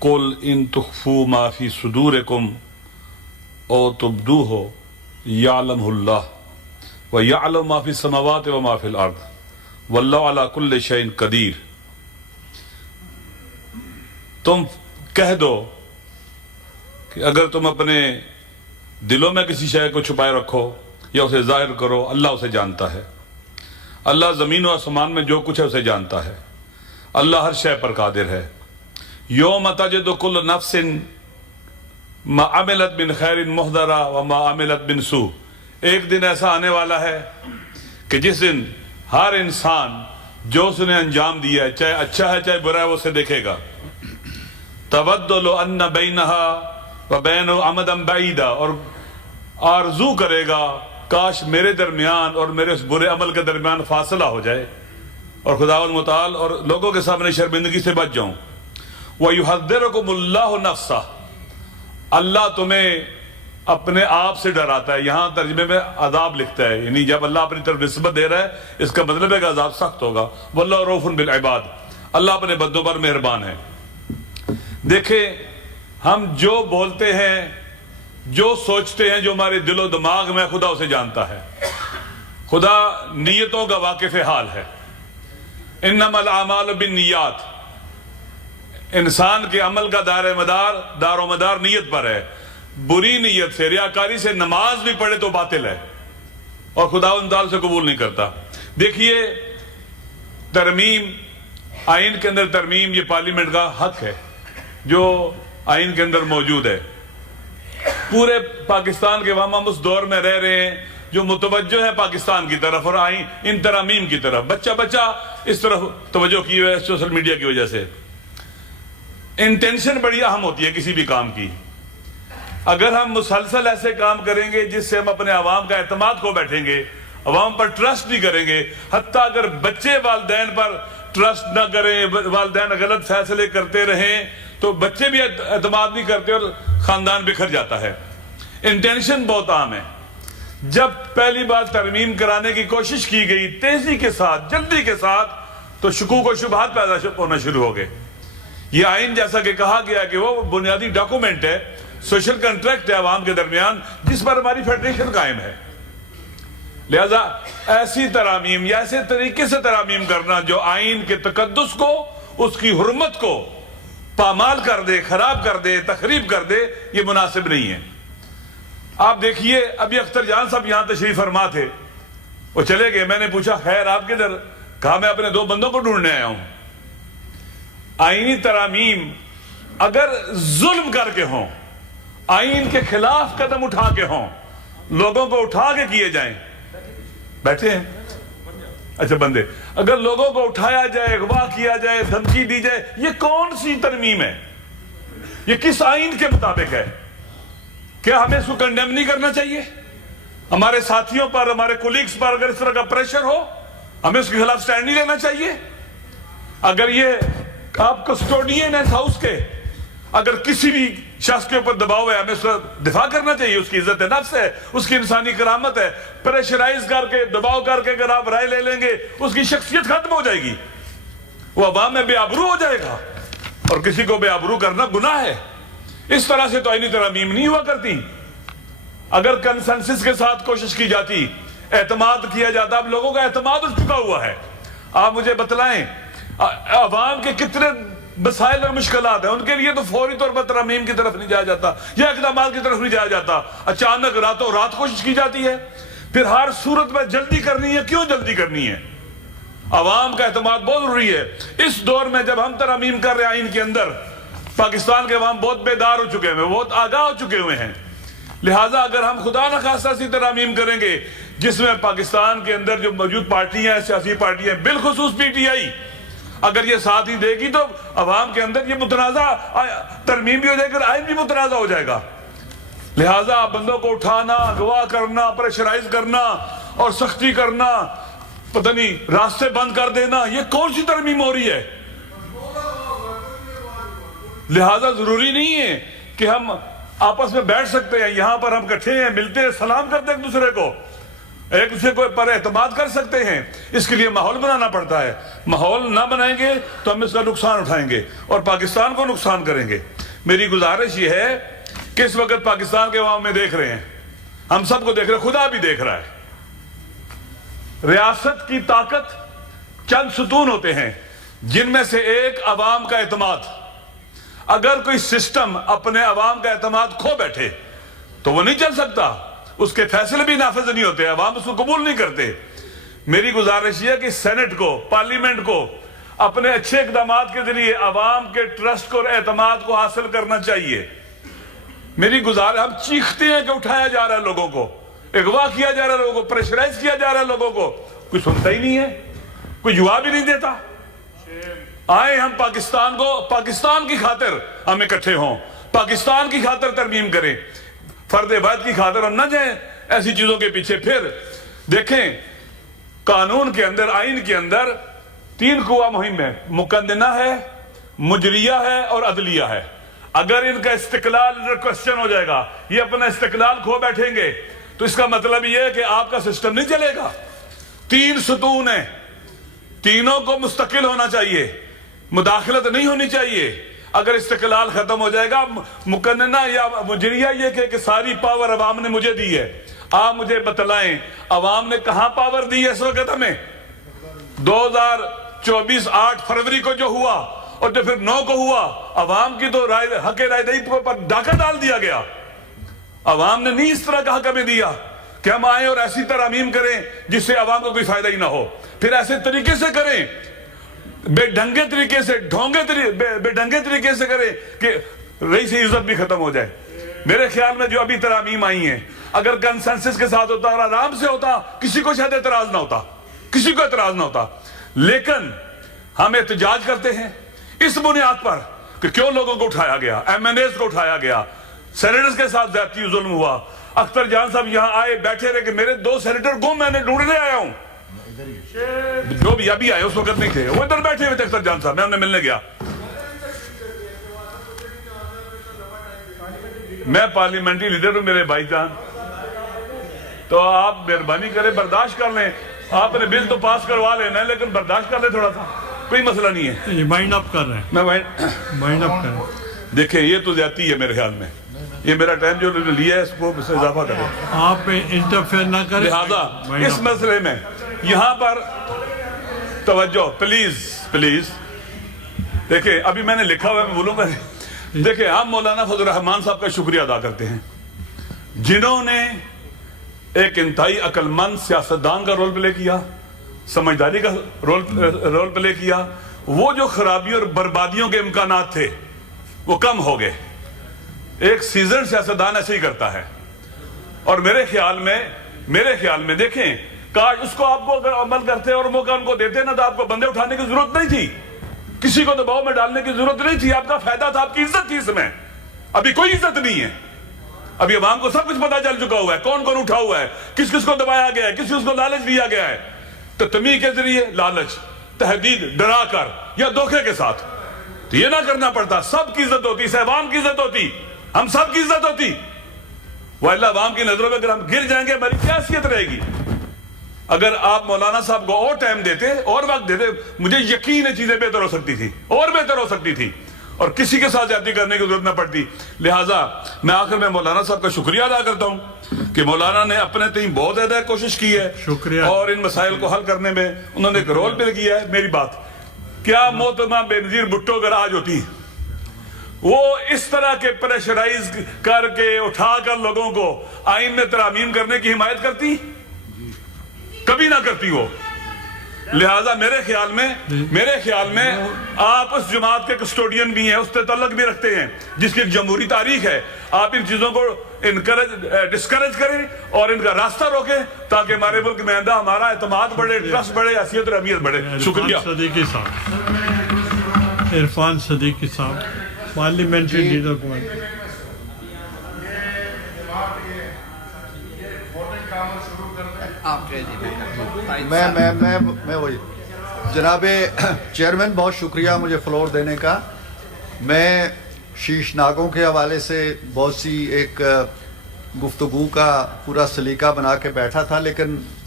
कुल इन तुख्फू माफी सुदूरकुम ओ तुब्दूहो यालमुल्लाह व यालम माफी समावात व माफिल अर्द वल्लाहु अला कुल्लि शैइन कदीर। तुम कह दो कि अगर तुम अपने दिलों में किसी शय को छुपाए रखो या उसे जाहिर करो, अल्लाह उसे जानता है। अल्लाह ज़मीन और आसमान में जो कुछ है उसे जानता है। अल्लाह हर शय पर कादिर है। यौम तजिदु कुल्लु नफ्सिन मा अमिलत बिन खैरिन मुहदरा व मा अमिलत बिन सू। एक दिन ऐसा आने वाला है कि जिस दिन हर इंसान जो उसने अंजाम दिया है, चाहे अच्छा है चाहे बुरा है, वो उसे देखेगा। तवद्दुलु अन्ना बैनहा व बैनु अमदम बैदा, और आरजू करेगा काश मेरे दरमियान और मेरे उस बुरे अमल के दरमियान फासला हो जाए और खुदावंद मुताल और लोगों के सामने शर्मिंदगी से बच जाऊं। व युहद्दिरुकुमुल्लाहु नफ्सा, अल्लाह तुम्हें अपने आप से डराता है। यहां तर्जुमे में अजाब लिखता है, यानी जब अल्लाह अपनी तरफ निस्बत दे रहा है इसका मतलब है कि अजाब सख्त होगा। वल्लाहु रऊफुन बिल इबाद, अल्लाह अपने बंदों पर मेहरबान है। देखें, हम जो बोलते हैं, जो सोचते हैं, जो हमारे दिलो दिमाग में, खुदा उसे जानता है। खुदा नीयतों का वाकिफ हाल है। इन्नमल आमालु बिन्नियात, इंसान के अमल का दारो मदार नीयत पर है। बुरी नीयत से, रियाकारी से नमाज भी पढ़े तो बातिल है और खुदावंद ताला से कबूल नहीं करता। देखिए, तरमीम, आइन के अंदर तरमीम, ये पार्लियामेंट का हक है जो आइन के अंदर मौजूद है। पूरे पाकिस्तान के हम उस दौर में रह रहे हैं जो मुतवज्जो है पाकिस्तान की तरफ और आइन इन तरामीम की तरफ। बच्चा इस तरफ तवज्जो की है सोशल मीडिया की वजह से। इंटेंशन बड़ी अहम होती है किसी भी काम की। अगर हम मुसलसल ऐसे काम करेंगे जिससे हम अपने अवाम का एतमाद खो बैठेंगे, अवाम पर ट्रस्ट नहीं करेंगे, हत्ता अगर बच्चे वालिदैन पर ट्रस्ट ना करें, वालिदैन गलत फैसले करते रहें तो बच्चे भी एतमाद नहीं करते और खानदान बिखर जाता है। इंटेंशन बहुत आम है। जब पहली बार तरमीम कराने की कोशिश की गई तेजी के साथ, जल्दी के साथ, तो शकूक और शुबहात पैदा होना शुरू हो गए। ये आइन जैसा कि कहा गया कि वो बुनियादी डॉक्यूमेंट है, सोशल कॉन्ट्रैक्ट है अवाम के दरमियान, जिस पर हमारी फेडरेशन कायम है। लिहाजा ऐसी तरामीम या ऐसे तरीके से तरामीम करना जो आइन के तकद्दुस को, उसकी हुर्मत को पामाल कर दे, खराब कर दे, तखरीब कर दे, ये मुनासिब नहीं है। आप देखिए, अभी अख्तर जान साहब यहां तशरीफ फरमा थे, वो चले गए। मैंने पूछा खैर आप किधर? कहा मैं अपने दो बंदों को ढूंढने आया हूं। आईनी तरामीम अगर जुल्म करके हों, आइन के खिलाफ कदम उठा के हों, लोगों को उठा के किए जाएं, बैठे हैं अच्छा बंदे, अगर लोगों को उठाया जाए, अगवा किया जाए, धमकी दी जाए, ये कौन सी तरमीम है? ये किस आइन के मुताबिक है? क्या हमें इसको कंडेम नहीं करना चाहिए? हमारे साथियों पर, हमारे कोलीग्स पर अगर इस तरह का प्रेशर हो, हमें उसके खिलाफ स्टैंड नहीं लेना चाहिए? अगर ये आप कस्टोडियन है हाउस के, अगर किसी भी शख्स के ऊपर दबाव है, हमें उसका दिफा करना चाहिए। उसकी इज्जत नफ्स है, उसकी इंसानी करामत है। प्रेशराइज करके, दबाव करके अगर आप राय ले लेंगे, उसकी शख्सियत खत्म हो जाएगी, वो अवाम में बेआबरू हो जाएगा, और किसी को बेआबरू करना गुनाह है। इस तरह से तो आईनी तरामीम नहीं हुआ करती। अगर कंसेंसस के साथ कोशिश की जाती, एतमाद किया जाता। अब लोगों का एतमाद उठ चुका हुआ है। आप मुझे बतलाएं, अवाम के कितने मसाइल और मुश्किलात है, उनके लिए तो फौरी तौर पर तरमीम की तरफ नहीं जाया जाता या इक़दाम की तरफ नहीं जाया जाता। अचानक रातों रात कोशिश की जाती है। फिर हर सूरत में जल्दी करनी है। क्यों जल्दी करनी है? अवाम का एतमाद बहुत जरूरी है। इस दौर में जब हम तरमीम कर रहे हैं आइन के अंदर, पाकिस्तान के अवाम बहुत बेदार हो चुके हैं, बहुत आगाह हो चुके हुए हैं। लिहाजा अगर हम खुदा न खास्ता सी तरमीम करेंगे जिसमें पाकिस्तान के अंदर जो मौजूद पार्टियां हैं, सियासी पार्टियां, बिलखुसूस PTI, अगर ये साथ ही देगी तो अवाम के अंदर ये मुतनाज़ा तरमीम भी हो जाएगी और आइन भी मुतनाज़ा हो जाएगा। लिहाजा बंदों को उठाना, अगवा करना, प्रेशराइज करना और सख्ती करना, पता नहीं रास्ते बंद कर देना, ये कौन सी तरमीम हो रही है? लिहाजा जरूरी नहीं है कि हम आपस में बैठ सकते हैं। यहां पर हम इकट्ठे हैं, मिलते हैं, सलाम करते हैं एक दूसरे को, एक दूसरे को पर एतमाद कर सकते हैं। इसके लिए माहौल बनाना पड़ता है। माहौल ना बनाएंगे तो हम इसका नुकसान उठाएंगे और पाकिस्तान को नुकसान करेंगे। मेरी गुजारिश ये है कि इस वक्त पाकिस्तान के अवाम में देख रहे हैं, हम सबको देख रहे हैं, खुदा भी देख रहा है। रियासत की ताकत चंद सुतून होते हैं, जिनमें से एक अवाम का एतमाद। अगर कोई सिस्टम अपने अवाम का एतमाद खो बैठे तो वो नहीं चल सकता, उसके फैसले भी नाफिज नहीं होते, अवाम उसको कबूल नहीं करते। मेरी गुजारिश यह कि सेनेट को, पार्लियामेंट को अपने अच्छे इकदाम के जरिए अवाम के ट्रस्ट और एतमाद को हासिल करना चाहिए। मेरी गुजारिश, हम चीखते हैं कि उठाया जा रहा है लोगों को, अगवा किया जा रहा है लोगों को, प्रेशराइज किया जा रहा है लोगों को, कोई सुनता ही नहीं है, कोई जवाब ही नहीं देता। आए हम पाकिस्तान को, पाकिस्तान की खातिर हम इकट्ठे हों, पाकिस्तान की खातिर तरमीम करें, फर्द वाहिद की खातिर हम न जाएं ऐसी चीजों के पीछे। फिर देखें, कानून के अंदर, आइन के अंदर 3 कुआ मुहिम है, मुकद्दना है, मुजरिया है और अदलिया है। अगर इनका इस्तिकलाल क्वेश्चन हो जाएगा, ये अपना इस्तिकलाल खो बैठेंगे, तो इसका मतलब यह है कि आपका सिस्टम नहीं चलेगा। 3 सुतून है, तीनों को मुस्तकिल होना चाहिए, मुदाखलत नहीं होनी चाहिए। अगर इस्तिकलाल खत्म हो जाएगा, मुकन्ना या मुजरिया ये कि सारी पावर अवाम ने मुझे दी है, आप मुझे बतलाएं अवाम ने कहां पावर दी है इस वक्त हमें। 2024 8 फरवरी को जो हुआ और जो फिर 9 को हुआ, अवाम की तो राय, हक रायदही पर डाका डाल दिया गया। अवाम ने नहीं इस तरह का हक हमें दिया कि हम आए और ऐसी तरमीम करें जिससे अवाम को कोई फायदा ही ना हो, फिर ऐसे तरीके से करें, बेढंगे तरीके से, बेढंगे तरीके से करें कि रईस की इज्जत भी खत्म हो जाए। मेरे ख्याल में जो अभी तरामीम आई हैं, अगर कंसेंसस के साथ होता और आराम से होता, किसी को शायद एतराज ना होता, किसी को एतराज ना होता। लेकिन हम एहतजाज करते हैं इस बुनियाद पर कि क्यों लोगों को उठाया गया, MNAs को उठाया गया, सेनेटर्स के साथ ज्यादती जुल्म हुआ। अख्तर जान साहब यहां आए, बैठे रहे कि मेरे 2 सेनेटर गुम, मैंने ढूंढने आया हूं। जो भी अभी आए उस वक्त नहीं थे, वो इधर बैठे हुए थे अख्तर जान साहब, मैं उन्हें मिलने गया। मैं पार्लियामेंट्री लीडर हूं मेरे भाईजान, तो आप मेहरबानी करें, बर्दाश्त कर लें। आपने बिल तो पास करवा लेना है, लेकिन बर्दाश्त कर लें थोड़ा सा, कोई मसला नहीं है। ये माइंड अप कर रहे हैं, मैं माइंड अप कर रहे हैं। देखें, ये तो ज्यादती है मेरे ख्याल में, ये मेरा टाइम जो लिया है इसको इजाफा करें, आप इंटरफेयर ना करें। लिहाजा इस मसले में यहां पर तवज्जो प्लीज प्लीज। देखिए, अभी मैंने लिखा हुआ है, मैं बोलूंगा। देखिए, हम मौलाना फजल रहमान साहब का शुक्रिया अदा करते हैं, जिन्होंने एक इंतहाई अक्लमंद सियासतदान का रोल प्ले किया, समझदारी का रोल प्ले किया। वो जो खराबी और बर्बादियों के इम्कानात थे वो कम हो गए। एक सीजन सियासतदान ऐसे ही करता है। और मेरे ख्याल में देखें, काश उसको आपको अगर अमल करते और मौका उनको देते ना, तो आपको बंदे उठाने की जरूरत नहीं थी, किसी को दबाव में डालने की जरूरत नहीं थी। आपका फायदा था, आपकी इज्जत थी इसमें। अभी कोई इज्जत नहीं है। अभी अवाम को सब कुछ पता चल चुका हुआ है, कौन कौन उठा हुआ है, किस किस को दबाया गया है, किस किस को लालच दिया गया है। तो तमी के जरिए लालच, तहदीद, डरा कर या धोखे के साथ, तो ये ना करना पड़ता। सबकी इज्जत होती, इस अवाम की इज्जत होती, हम सब की इज्जत होती। वल्लाह अवाम की नजरों में अगर हम गिर जाएंगे, हमारी क्या हैसियत रहेगी। अगर आप मौलाना साहब को और टाइम देते और वक्त देते, मुझे यकीन है चीजें बेहतर हो सकती थी, और बेहतर हो सकती थी, और किसी के साथ ज्यादती करने की जरूरत न पड़ती। लिहाजा मैं आखिर में मौलाना साहब का शुक्रिया अदा करता हूं कि मौलाना ने अपने तीन बहुत ज्यादा कोशिश की है, शुक्रिया, और इन मसाइल को हल करने में उन्होंने एक रोल प्ले किया है। मेरी बात, क्या मोहतरमा बेनजीर भुट्टो अगर आज होती, वो इस तरह के प्रेशराइज करके उठा कर लोगों को आइन में तरामीम करने की हिमायत करती? कभी ना करती वो। लिहाजा मेरे ख्याल में आप उस जमात के कस्टोडियन भी हैं, उससे तल्लक भी रखते हैं, जिसकी एक जमहूरी तारीख है। आप इन चीजों को डिस्करेज करें और इनका रास्ता रोकें, ताकि हमारे मुल्क में आइंदा हमारा एतमाद बढ़े, ट्रस्ट बढ़े, हैसियत और अहमियत बढ़े। शुक्रिया। इरफान सदीकी साहब, पार्लियामेंट्री लीडर पॉइंट। मैं वही जनाबे चेयरमैन, बहुत शुक्रिया मुझे फ्लोर देने का। मैं शीशनागों के हवाले से बहुत सी एक गुफ्तगू का पूरा सलीका बना के बैठा था, लेकिन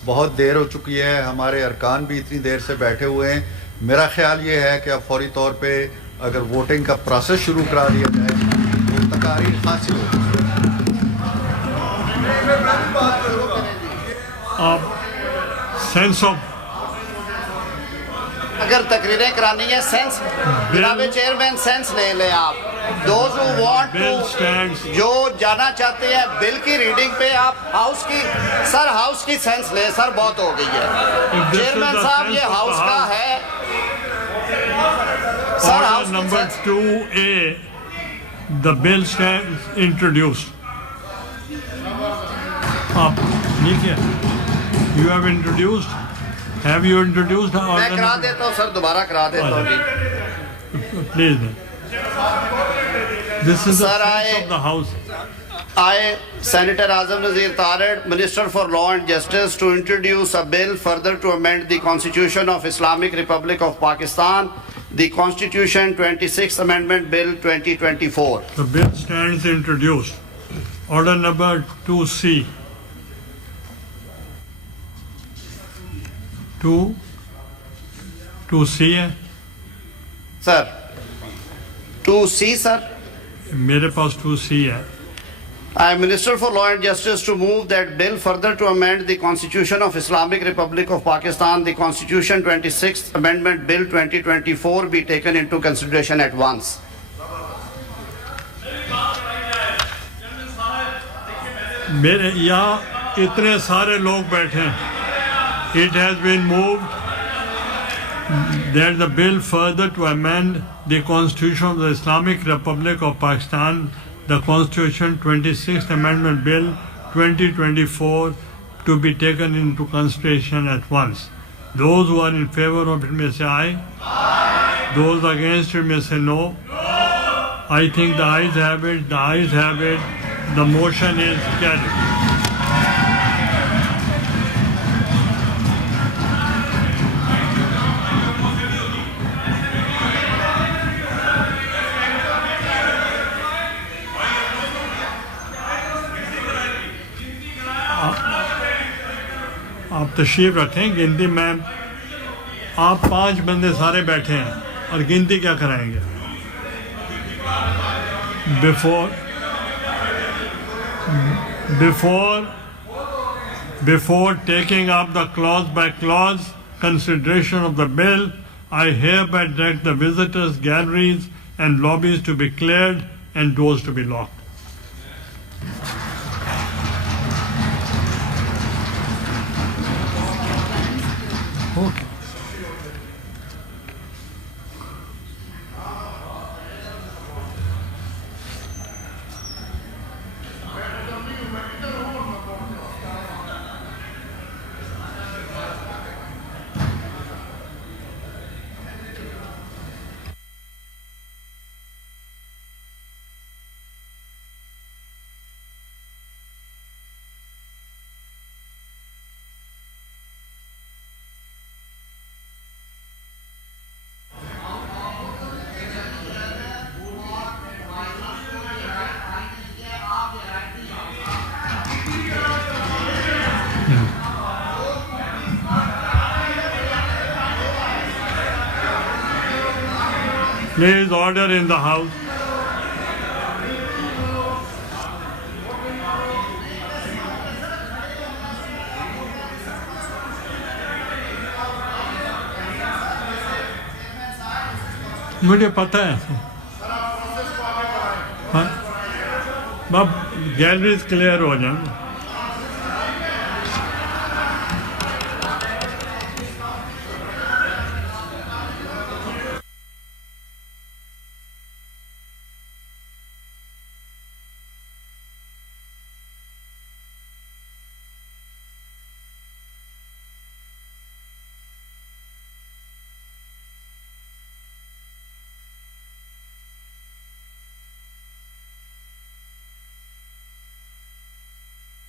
बहुत देर हो चुकी है, हमारे अरकान भी इतनी देर से बैठे हुए हैं। मेरा ख्याल ये है कि अब फौरी तौर पे अगर वोटिंग का प्रोसेस शुरू करा दिया जाए तो तकारीर हासिल हो। आप सेंस ऑफ अगर तकरीरें करानी है सेंस, जनाब चेयरमैन सेंस ले लें आप। Those who want bill to, stands जो जाना चाहते हैं बिल की रीडिंग पे, आप हाउस की हाउस की सेंस ले सर, बहुत हो गई है। चेयरमैन साहब ये हाउस का है sir, Order house number 2A, the bill stands introduced. Up. लिखिए. You have introduced. Have you introduced? मैं करा देता हूँ सर, दोबारा करा देता हूँ जी। Please. This is the Sir, sense of the house. I, Senator Azam Nazir Tarid, Minister for Law and Justice, to introduce a bill further to amend the Constitution of Islamic Republic of Pakistan, the Constitution 26th Amendment Bill 2024. The bill stands introduced. Order number 2C. 2C है. Sir, 2C, sir. मेरे पास 2C है. I am Minister for Law and Justice to move that bill further to amend the Constitution of Islamic Republic of Pakistan, the Constitution 26th Amendment Bill 2024 be taken into consideration at once. मेरे यहाँ इतने सारे लोग बैठे हैं. It has been moved that the bill further to amend the Constitution of the Islamic Republic of Pakistan, the Constitution 26th Amendment Bill 2024 to be taken into consideration at once. Those who are in favor of it may say aye. Those against it may say no. I think the ayes have it. The ayes have it. The motion is carried. आप तशरीफ रखें. गिनती में आप 5 बंदे सारे बैठे हैं और गिनती क्या कराएंगे? Before taking up the clause by clause consideration of the bill, I hereby direct the visitors' galleries and lobbies to be cleared and doors to be locked. Okay. Please order in the house. मुझे पता है. हाँ, अब galleries clear हो जाए.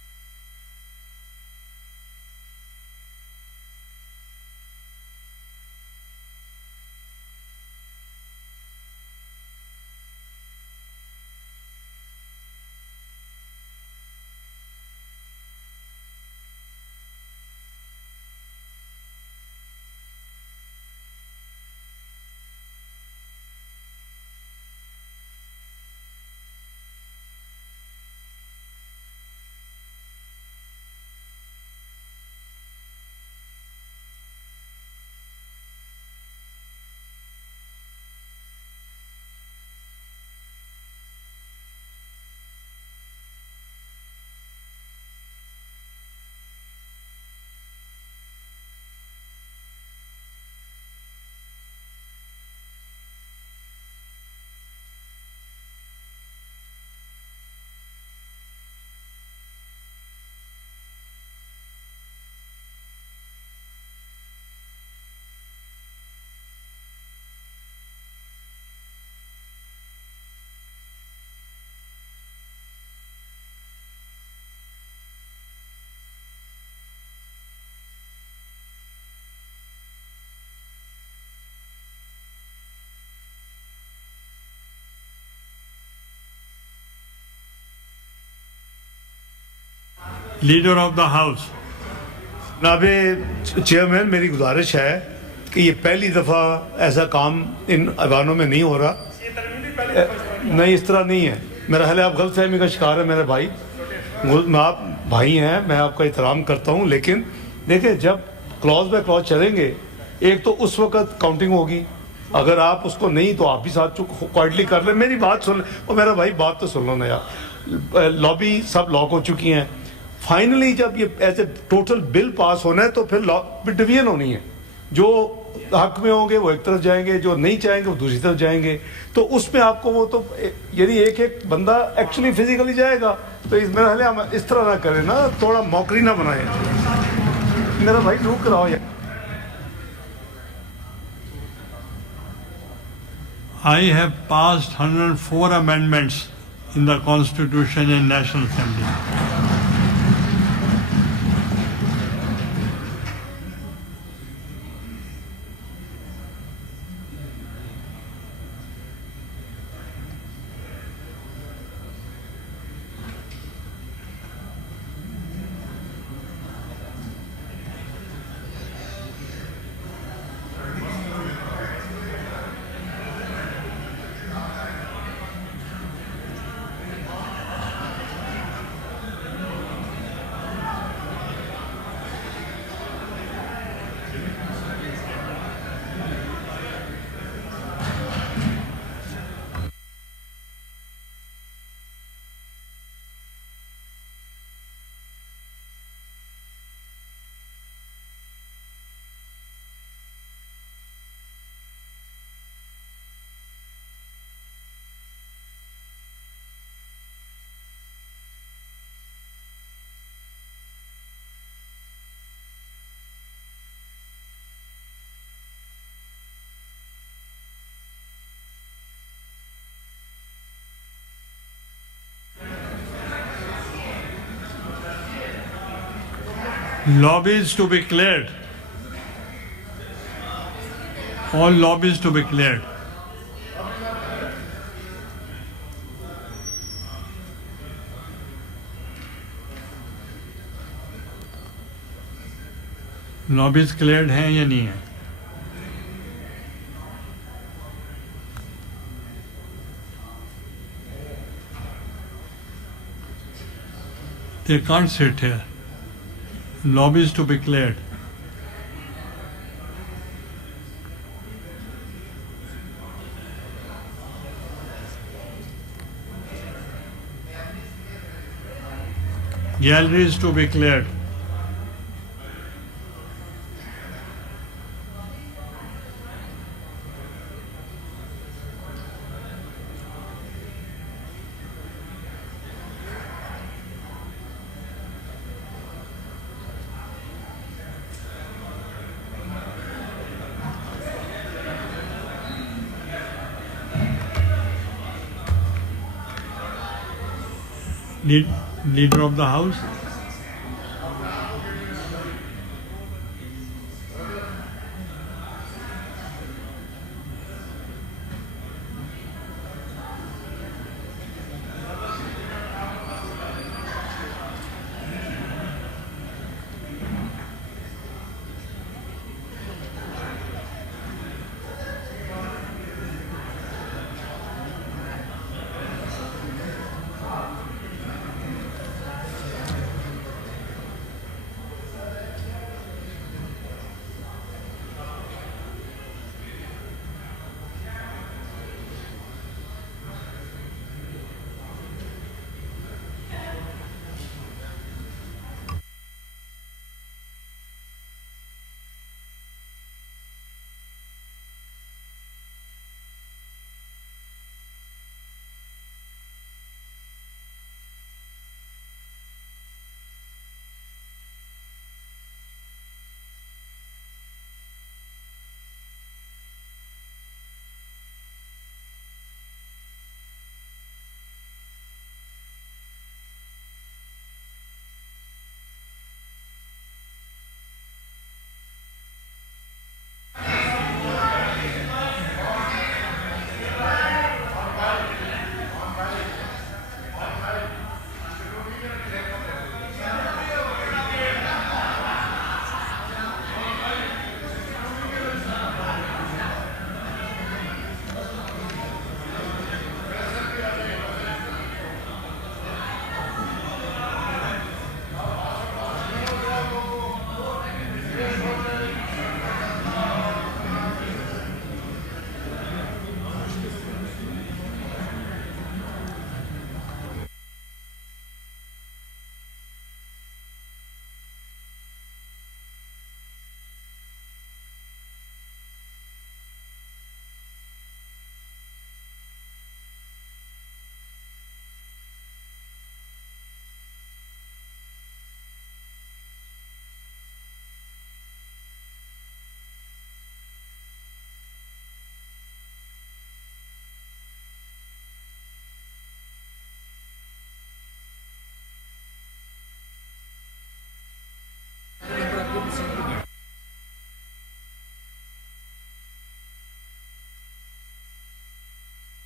Leader of the House. जनाबे chairman, मेरी गुजारिश है कि ये पहली दफ़ा ऐसा काम इन अवानों में नहीं हो रहा। नहीं, इस तरह नहीं है। मेरा ख्याल है आप गलतफहमी का शिकार है मेरे भाई। आप भाई हैं, मैं आपका एहतराम करता हूँ, लेकिन देखिए जब क्लॉज बाय क्लॉज चलेंगे, एक तो उस वक्त काउंटिंग होगी, अगर आप उसको नहीं तो आप भी साथ क्वाइटली कर लें। मेरी बात सुन, और मेरा भाई बात तो सुन लो ना यार। लॉबी सब लॉक हो चुकी हैं। फाइनली जब ये ऐसे टोटल बिल पास होना है तो फिर डिवीजन होनी है। जो हक में होंगे वो एक तरफ जाएंगे, जो नहीं चाहेंगे वो दूसरी तरफ जाएंगे। तो उसमें आपको वो तो यदि एक एक बंदा एक्चुअली फिजिकली जाएगा तो मेरा ख्याल है हम इस तरह ना करें ना, थोड़ा मौकरी ना बनाए। मेरा भाई रुक कराओ यार। I have passed 104 amendments in the Constitution in National Assembly. Lobbies to be cleared. All lobbies to be cleared. Lobbies cleared हैं या नहीं है? They can't sit here. Lobbies to be cleared. Galleries to be cleared. Leader of the House.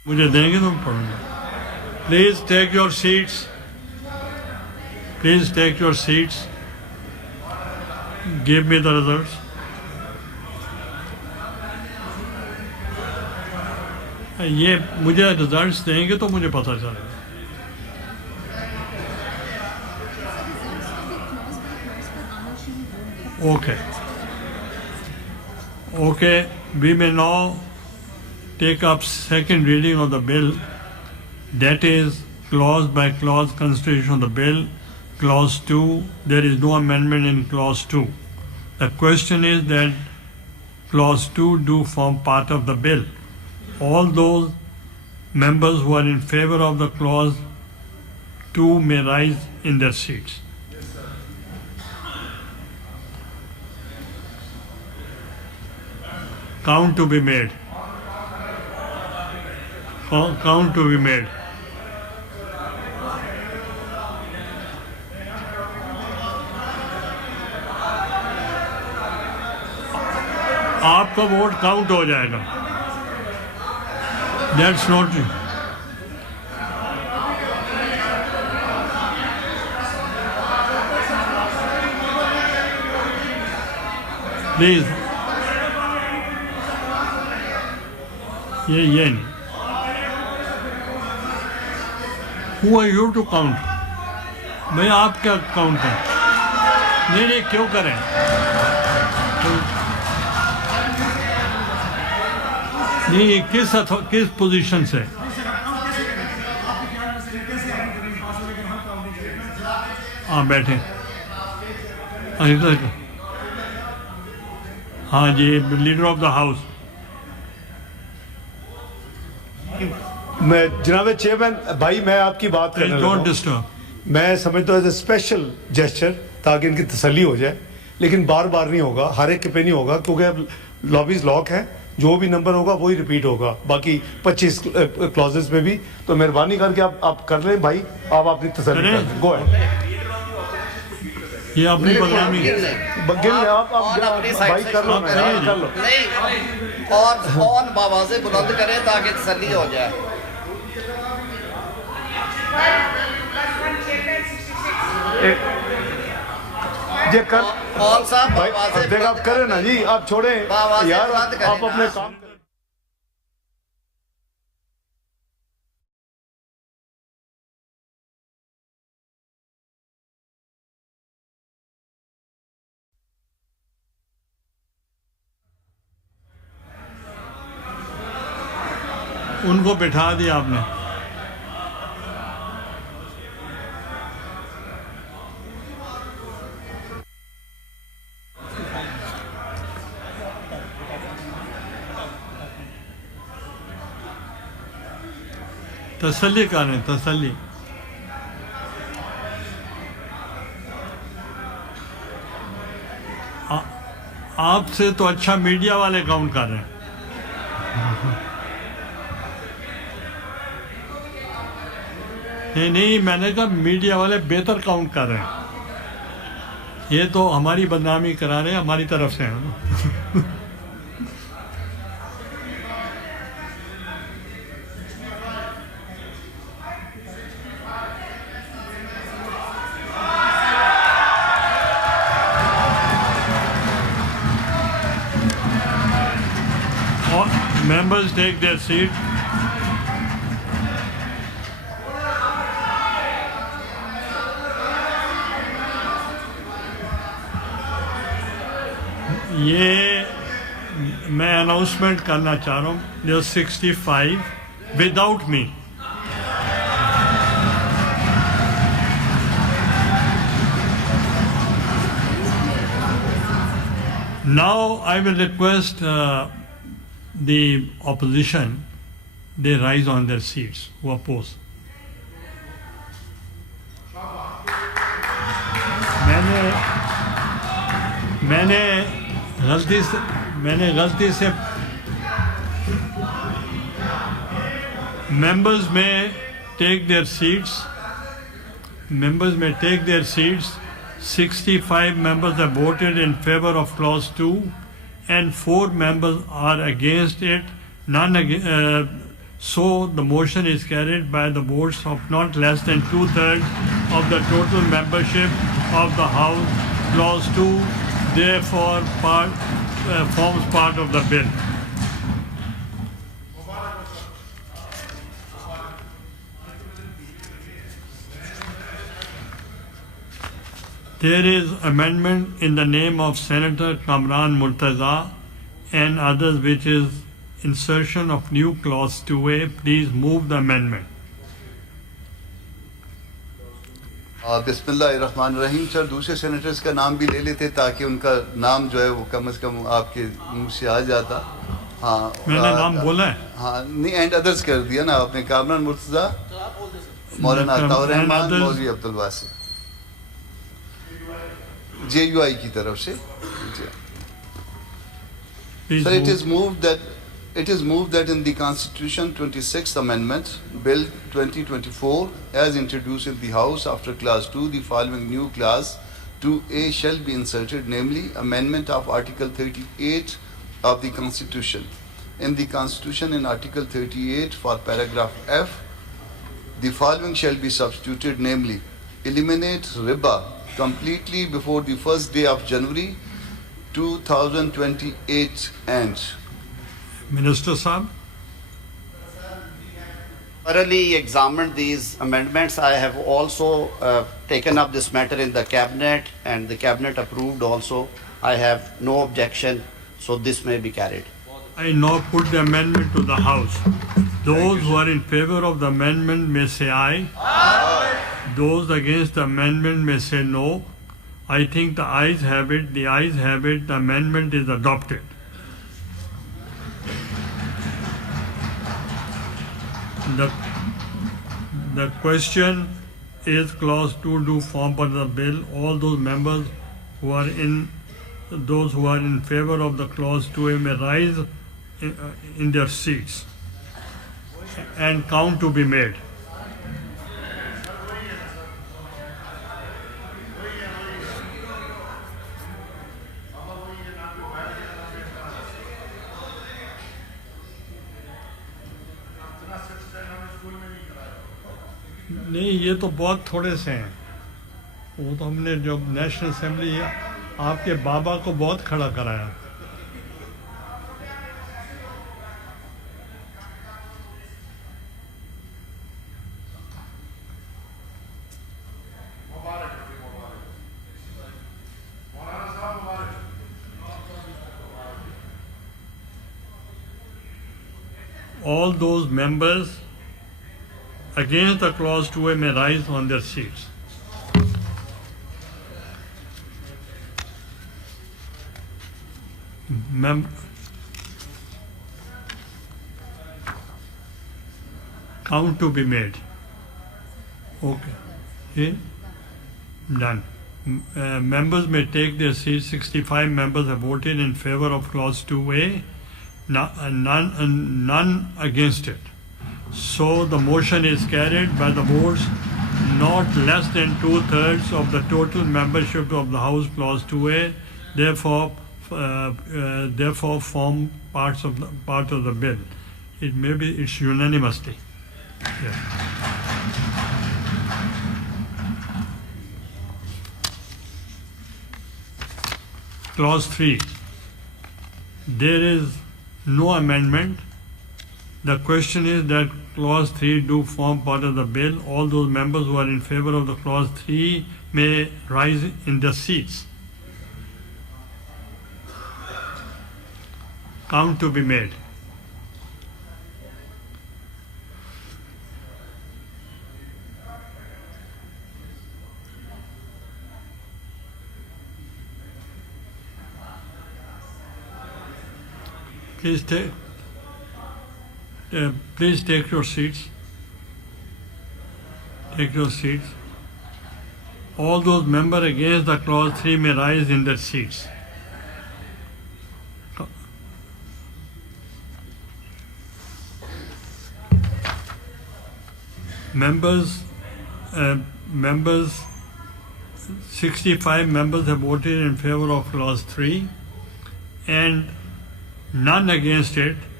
मुझे देंगे तो पढ़ूंगा. Please take your seats. Please take your seats. Give me the results. ये मुझे रिजल्ट्स देंगे तो मुझे पता चलेगा. Okay, we may now take up second reading of the bill, that is clause by clause consideration of the bill. Clause 2, there is no amendment in clause 2. The question is that clause 2 do form part of the bill. All those members who are in favor of the clause 2 may rise in their seats. Count to be made. Count to be made. आपका vote count हो जाएगा. That's not it. Please. ये नहीं. Who are you to count? भाई आप क्या count करें? नहीं क्यों करें? नहीं किस पोजीशन से? हाँ बैठे. हाँ जी, लीडर ऑफ द हाउस. मैं जनाब चेयरमैन भाई, मैं आपकी बात करने लगा डोंट हूं. डिस्टर्ब. मैं समझता हूँ एज ए स्पेशल जेस्चर ताकि इनकी तसल्ली हो जाए, लेकिन बार बार नहीं होगा, हर एक पे नहीं होगा, क्योंकि अब लॉबीज लॉक है. जो भी नंबर होगा वही रिपीट होगा, बाकी 25 क्लॉजेस में भी. तो मेहरबानी करके आप कर लें भाई, आप अपनी तसल्ली कर लें. Go ahead. ये अपनी बदनामी आप भाई कर लो ना, कर लो. नहीं, और आवाज़ें बुलंद करें ताकि तसल्ली हो जाए. ये कर कौन सा भाई, देख आप करें ना जी, आप छोड़ें यार, आप अपने काम. उनको बिठा दिया आपने. तसल्ली करें, तसल्ली. आपसे तो अच्छा मीडिया वाले काउंट कर रहे हैं. नहीं, मैंने कहा मीडिया वाले बेहतर काउंट कर रहे हैं. ये तो हमारी बदनामी करा रहे हैं, हमारी तरफ से है. Members take their seat. ये मैं अनाउंसमेंट करना चाह रहा हूँ. जो 65 without me. Now I will request the opposition, they rise on their seats who oppose. मैंने गलती से members may take their seats. 65 members have voted in favor of clause 2 and 4 members are against it. So the motion is carried by the votes of not less than 2/3 of the total membership of the House. Clause 2 therefore forms part of the bill. There is amendment in the name of Senator Kamran Murtaza and others, which is insertion of new clause 2A. Please move the amendment. बिस्मिल्लाहिर्रहमानिर्रहीम। Sir, दूसरे senators का नाम भी ले लेते ताकि उनका नाम जो है वो कम से कम आपके मुंह से आ जाता। हाँ, मैंने नाम बोला है। हाँ, नहीं, एंड अदर्स कर दिया ना आपने। कामरान मुर्तज़ा, मौलाना अताउर रहमान, मौलवी अब्दुल वासी, JUI की तरफ से। Sir, it is moved that in the Constitution 26th Amendment, Bill 2024, as introduced in the House after Clause 2, the following new Clause 2A shall be inserted, namely, amendment of Article 38 of the Constitution. In the Constitution, in Article 38, for paragraph F, the following shall be substituted, namely, eliminate riba completely before the first day of January 2028 ends. Minister Saab. Thoroughly examined these amendments. I have also taken up this matter in the cabinet, and the cabinet approved also. I have no objection, so this may be carried. I now put the amendment to the House. Those who are in favor of the amendment may say aye. Aye. Those against the amendment may say no. I think the ayes have it. The ayes have it. The amendment is adopted. The question is clause 2 do form part of the bill. All those members who are in favor of the clause 2A may rise in their seats and count to be made. नहीं, ये तो बहुत थोड़े से हैं। वो तो हमने जब नेशनल असेंबली आपके बाबा को बहुत खड़ा कराया। All those members against the clause 2A may rise on their seats. Count to be made. Okay. Done. Members may take their seats. 65 members have voted in favor of clause 2A, none against it. So the motion is carried by the votes not less than 2/3 of the total membership of the House. Clause 2A therefore form part of the bill. It's unanimously. Yeah. Clause 3. There is no amendment. The question is that clause 3 do form part of the bill. All those members who are in favor of the clause 3 may rise in their seats. Count to be made. Please take your seats. Take your seats. All those members against the clause 3 may rise in their seats. Members, 65 members have voted in favor of clause 3 and none against it.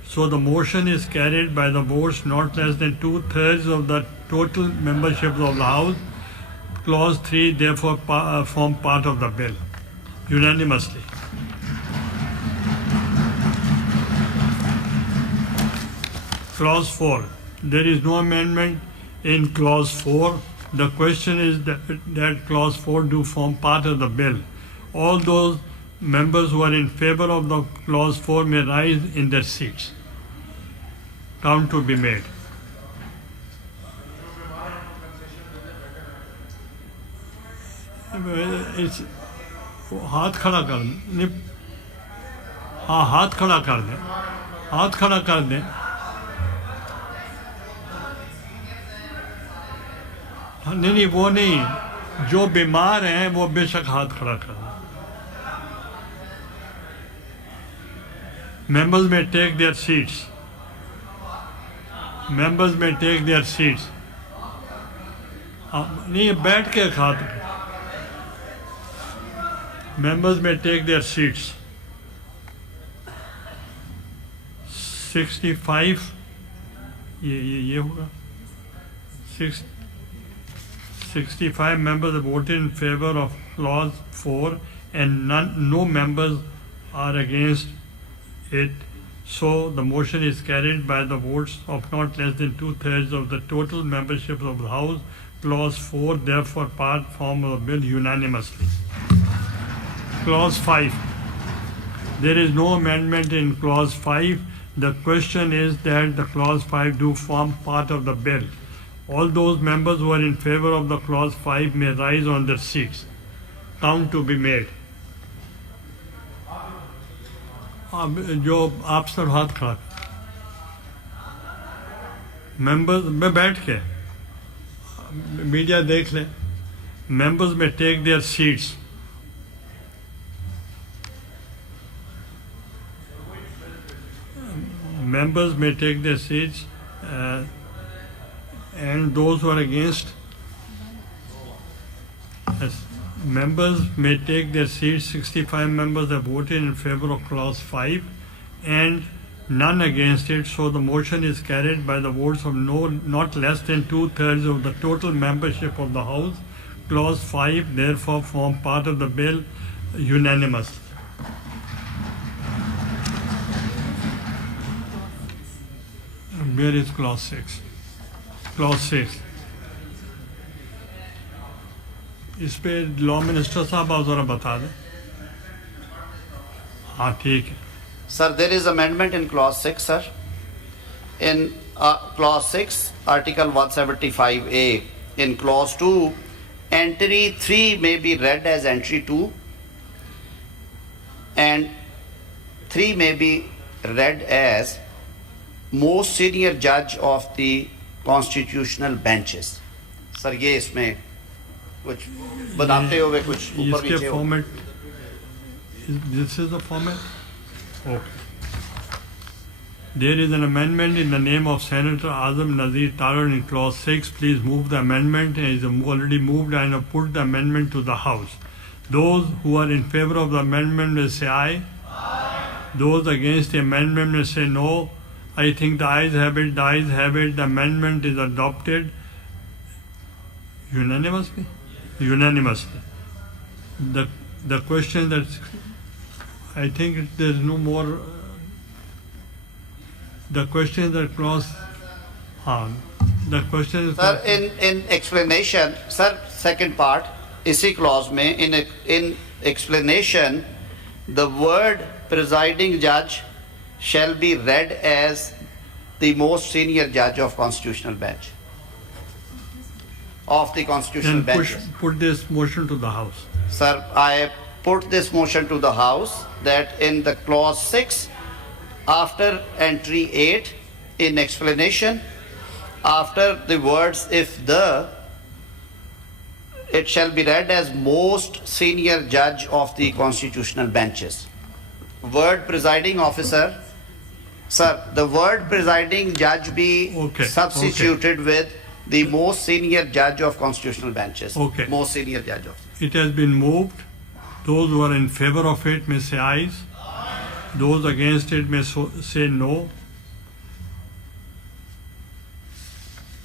So the motion is carried by the votes not less than 2/3 of the total membership of the House. Clause 3 therefore form part of the bill unanimously. Clause 4. There is no amendment in Clause 4. The question is that Clause 4 do form part of the bill. All those members who are in favor of the Clause 4 may rise in their seats. Count to be made. It's हाथ खड़ा कर दें. हाँ, हाथ खड़ा कर दें. हाथ खड़ा कर दें. नहीं, वो नहीं. जो बीमार हैं वो बेशक हाथ खड़ा कर दें. Members may take their seats. Members may take their seats. नहीं, बैठ के हाथ. Members may take their seats. 65 ये होगा. 65 members have voted in favor of clause 4 and no members are against it. So the motion is carried by the votes of not less than 2/3 of the total membership of the House. Clause 4 therefore form of the bill unanimously. Clause 5. There is no amendment in Clause 5. The question is that the Clause 5 do form part of the bill. All those members who are in favor of the Clause 5 may rise on their seats. Count to be made. जो आप सब हाथ खड़ा. Members में बैठ के media देख ले. Members may take their seats. Members may take their seats and those who are against, members may take their seats. 65 members have voted in favor of Clause 5 and none against it, so the motion is carried by the votes of not less than 2/3 of the total membership of the House. Clause 5 therefore form part of the bill unanimously. Where is Clause 6? Clause 6. इस पे law minister साहब आप जरा बता दें. हाँ, ठीक है. Sir, there is amendment in Clause 6, sir. In Clause 6, Article 175A, in Clause 2, entry 3 may be read as entry 2 and 3 may be read as most senior judge of the constitutional benches. Sir, ये इसमें कुछ बताते हुए कुछ ऊपर नीचे हो. Format, this is the format? Okay. There is an amendment in the name of Senator Azam Nazir Tarar in Clause 6. Please move the amendment. It is already moved and have put the amendment to the House. Those who are in favor of the amendment will say aye. Aye. Those against the amendment will say no. I think the ayes have it. The ayes have it. The amendment is adopted unanimously. Unanimously. The question that I think there is no more. The question that clause. The question is. Sir, in explanation, sir, second part, इसी clause में in explanation, the word presiding judge shall be read as the most senior judge of constitutional bench. Of the constitutional bench. Put this motion to the House. Sir, I put this motion to the House that in the Clause 6, after entry 8, in explanation, after the words if the, it shall be read as most senior judge of the constitutional benches. Word presiding officer, sir, the word presiding judge be substituted with the most senior judge of constitutional benches. Okay. Most senior judge of. It has been moved. Those who are in favor of it may say ayes. Those against it may say no.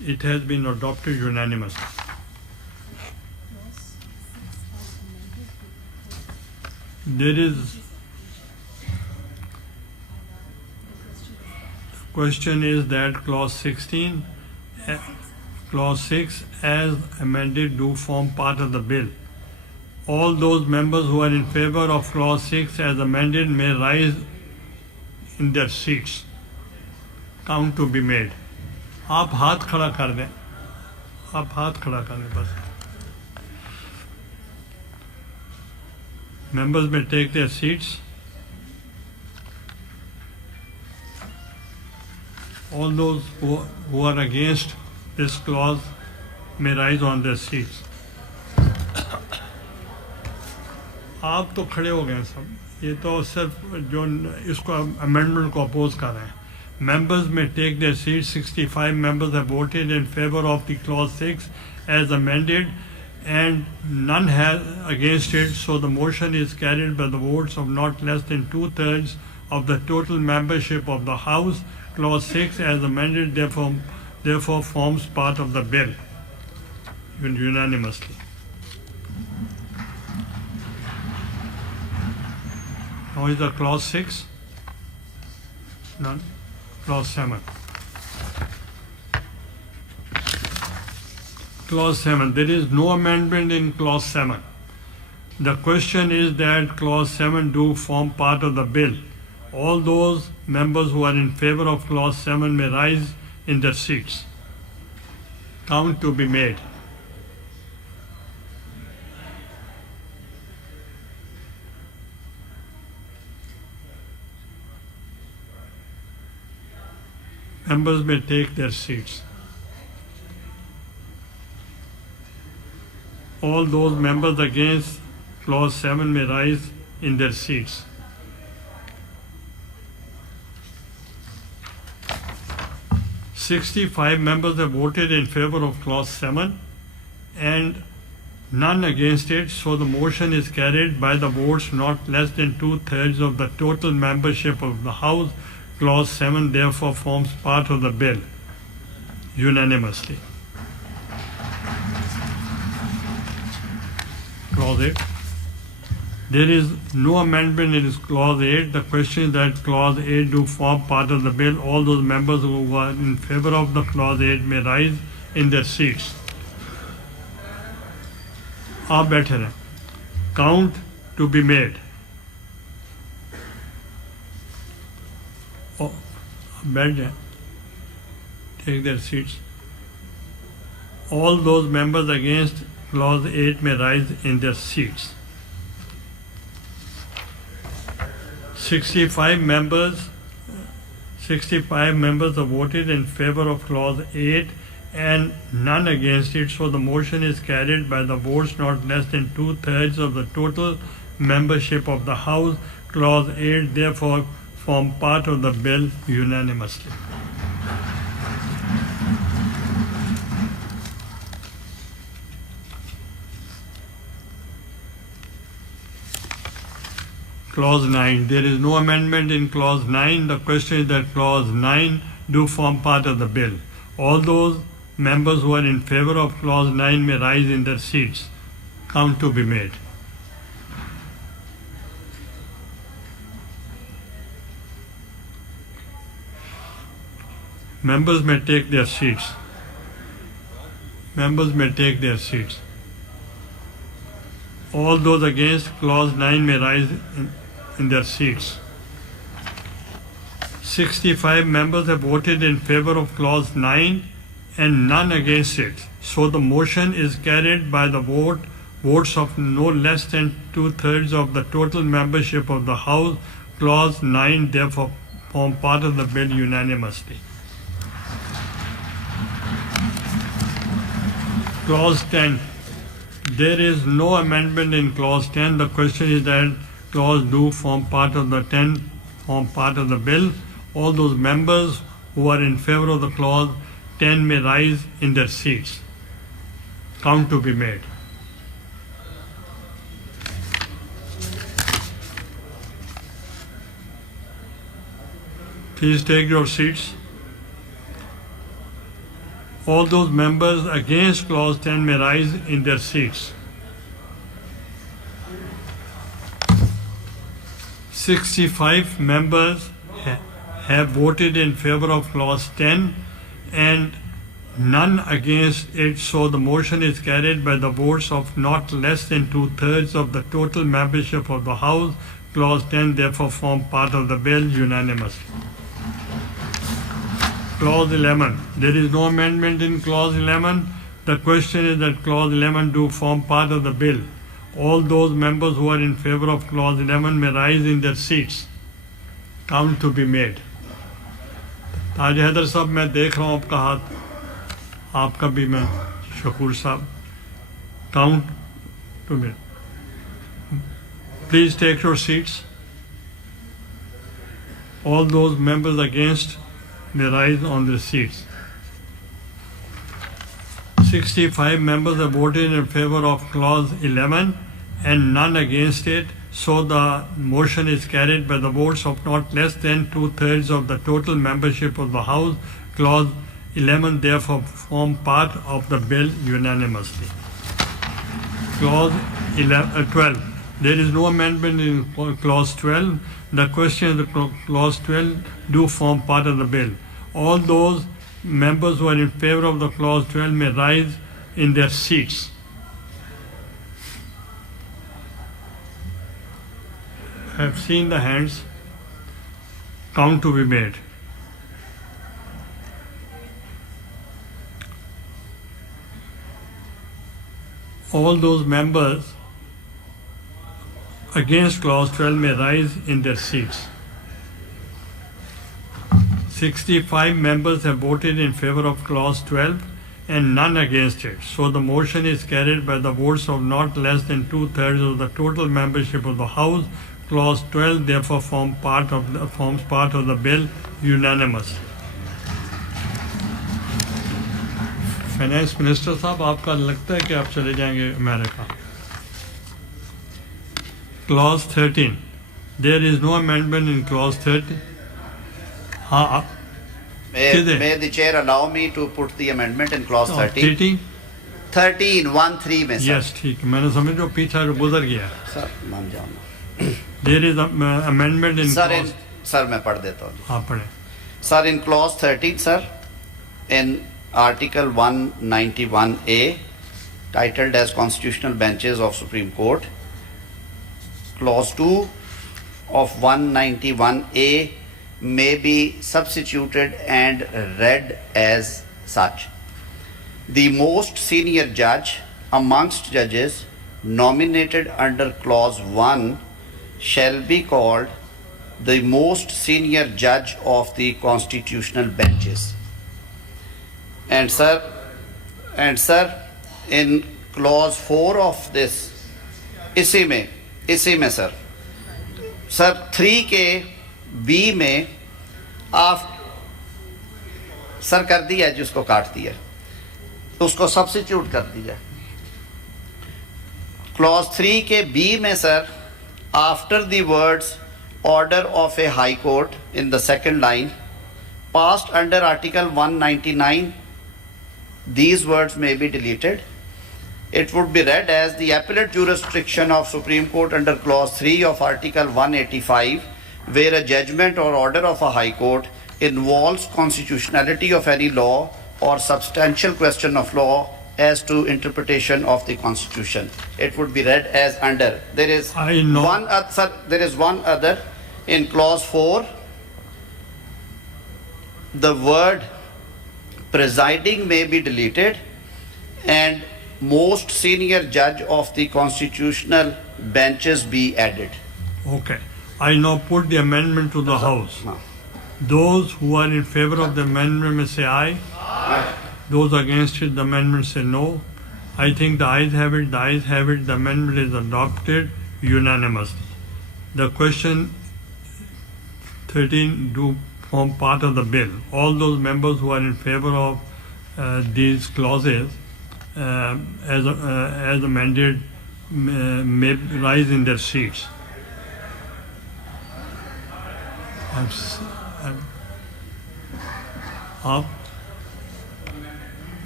It has been adopted unanimously. There is question is that clause 16, clause 6 as amended do form part of the bill. All those members who are in favor of clause 6 as amended may rise in their seats. Count to be made. आप हाथ खड़ा कर दें, आप हाथ खड़ा कर दें बस. Members may take their seats. All those who are against this clause may rise on their seats. आप तो खड़े हो गए सब, ये तो सिर्फ जो इसको अमेंडमेंट को अपोज कर रहे हैं. Members may take their seats. 65 members have voted in favor of the clause 6 as amended and none has against it, so the motion is carried by the votes of not less than 2/3 of the total membership of the House. Clause 6 as amended therefore forms part of the bill unanimously. Now is the clause 6? None. Clause 7. Clause 7. There is no amendment in clause 7. The question is that clause 7 do form part of the bill. All those members who are in favor of clause 7 may rise in their seats. Count to be made. Members may take their seats. All those members against clause 7 may rise in their seats. "65 members have voted in favor of clause 7 and none against it, so the motion is carried by the votes not less than 2/3 of the total membership of the House. Clause 7 therefore forms part of the bill unanimously. Clause 8. There is no amendment in clause 8. The question is that clause 8 do form part of the bill. All those members who are in favor of the clause 8 may rise in their seats. आप बैठे रहें. Count to be made. बैठ जाएं. Take their seats. All those members against clause 8 may rise in their seats. 65 members have voted in favor of clause 8 and none against it, so the motion is carried by the votes not less than 2/3 of the total membership of the House. Clause 8 therefore form part of the bill unanimously. Clause 9. There is no amendment in clause 9. The question is that clause 9 do form part of the bill. All those members who are in favor of clause 9 may rise in their seats. Count to be made. Members may take their seats. Members may take their seats. All those against clause 9 may rise in their seats. 65 members have voted in favor of clause 9 and none against it. So the motion is carried by the votes of no less than 2/3 of the total membership of the House. Clause 9 therefore form part of the bill unanimously. Clause 10. There is no amendment in clause 10. The question is that clause do form part of the bill. All those members who are in favor of the clause 10 may rise in their seats. Count to be made. Please take your seats. All those members against clause 10 may rise in their seats. 65 members have voted in favor of clause 10 and none against it, so the motion is carried by the votes of not less than 2/3 of the total membership of the House. Clause 10 therefore form part of the bill unanimously. Clause 11. There is no amendment in clause 11. The question is that clause 11 do form part of the bill. All those members who are in favor of clause 11 may rise in their seats. Count to be made. ताज हैदर साहब, मैं देख रहा हूँ आपका हाथ, आपका भी मैं, शकूर साहब, count to be. Please take your seats. All those members against may rise on their seats. 65 members have voted in favor of clause 11 and none against it, so the motion is carried by the votes of not less than 2/3 of the total membership of the House. Clause 11 therefore form part of the bill unanimously. Clause 12. There is no amendment in clause 12. The question of clause 12 do form part of the bill. All those members who are in favor of the clause 12 may rise in their seats. I have seen the hands. Count to be made. All those members against clause 12 may rise in their seats. 65 members have voted in favor of clause 12 and none against it, so the motion is carried by the votes of not less than 2/3 of the total membership of the House. Clause 12 therefore forms part of the bill unanimously. Finance minister साहब, आपका लगता है कि आप चले जाएंगे America. Clause 13. There is no amendment in clause 13. हाँ, May the chair allow me to put the amendment in clause 13? 13, 1-3 में, sir. Yes, ठीक है. मैंने समझो पीछा गुजर गया. Sir, मान जाओ. There is amendment in clause. Sir, मैं पढ़ देता हूँ. हाँ, पढ़े. Sir, in clause 13, sir, in Article 191A, titled as Constitutional Benches of Supreme Court, Clause 2 of 191A may be substituted and read as such. The most senior judge amongst judges nominated under Clause 1 shall be called the most senior judge of the constitutional benches. And sir, in clause 4 of this, इसी में sir 3 के B में आप sir कर दिया, जिसको काट दिया उसको सब्स्टिट्यूट कर दिया. क्लॉज 3 के B में sir, after the words order of a high court in the second line passed under Article 199, these words may be deleted. It would be read as the appellate jurisdiction of Supreme Court under clause 3 of Article 185, where a judgment or order of a high court involves constitutionality of any law or substantial question of law as to interpretation of the Constitution. It would be read as under. There is one other in clause 4. The word presiding may be deleted and most senior judge of the constitutional benches be added. Okay. I now put the amendment to the House. Those who are in favor of the amendment may say aye. Aye. Those against it, the amendment say no. I think the ayes have it, the amendment is adopted unanimously. The question 13 do form part of the bill. All those members who are in favor of these clauses as amended may rise in their seats.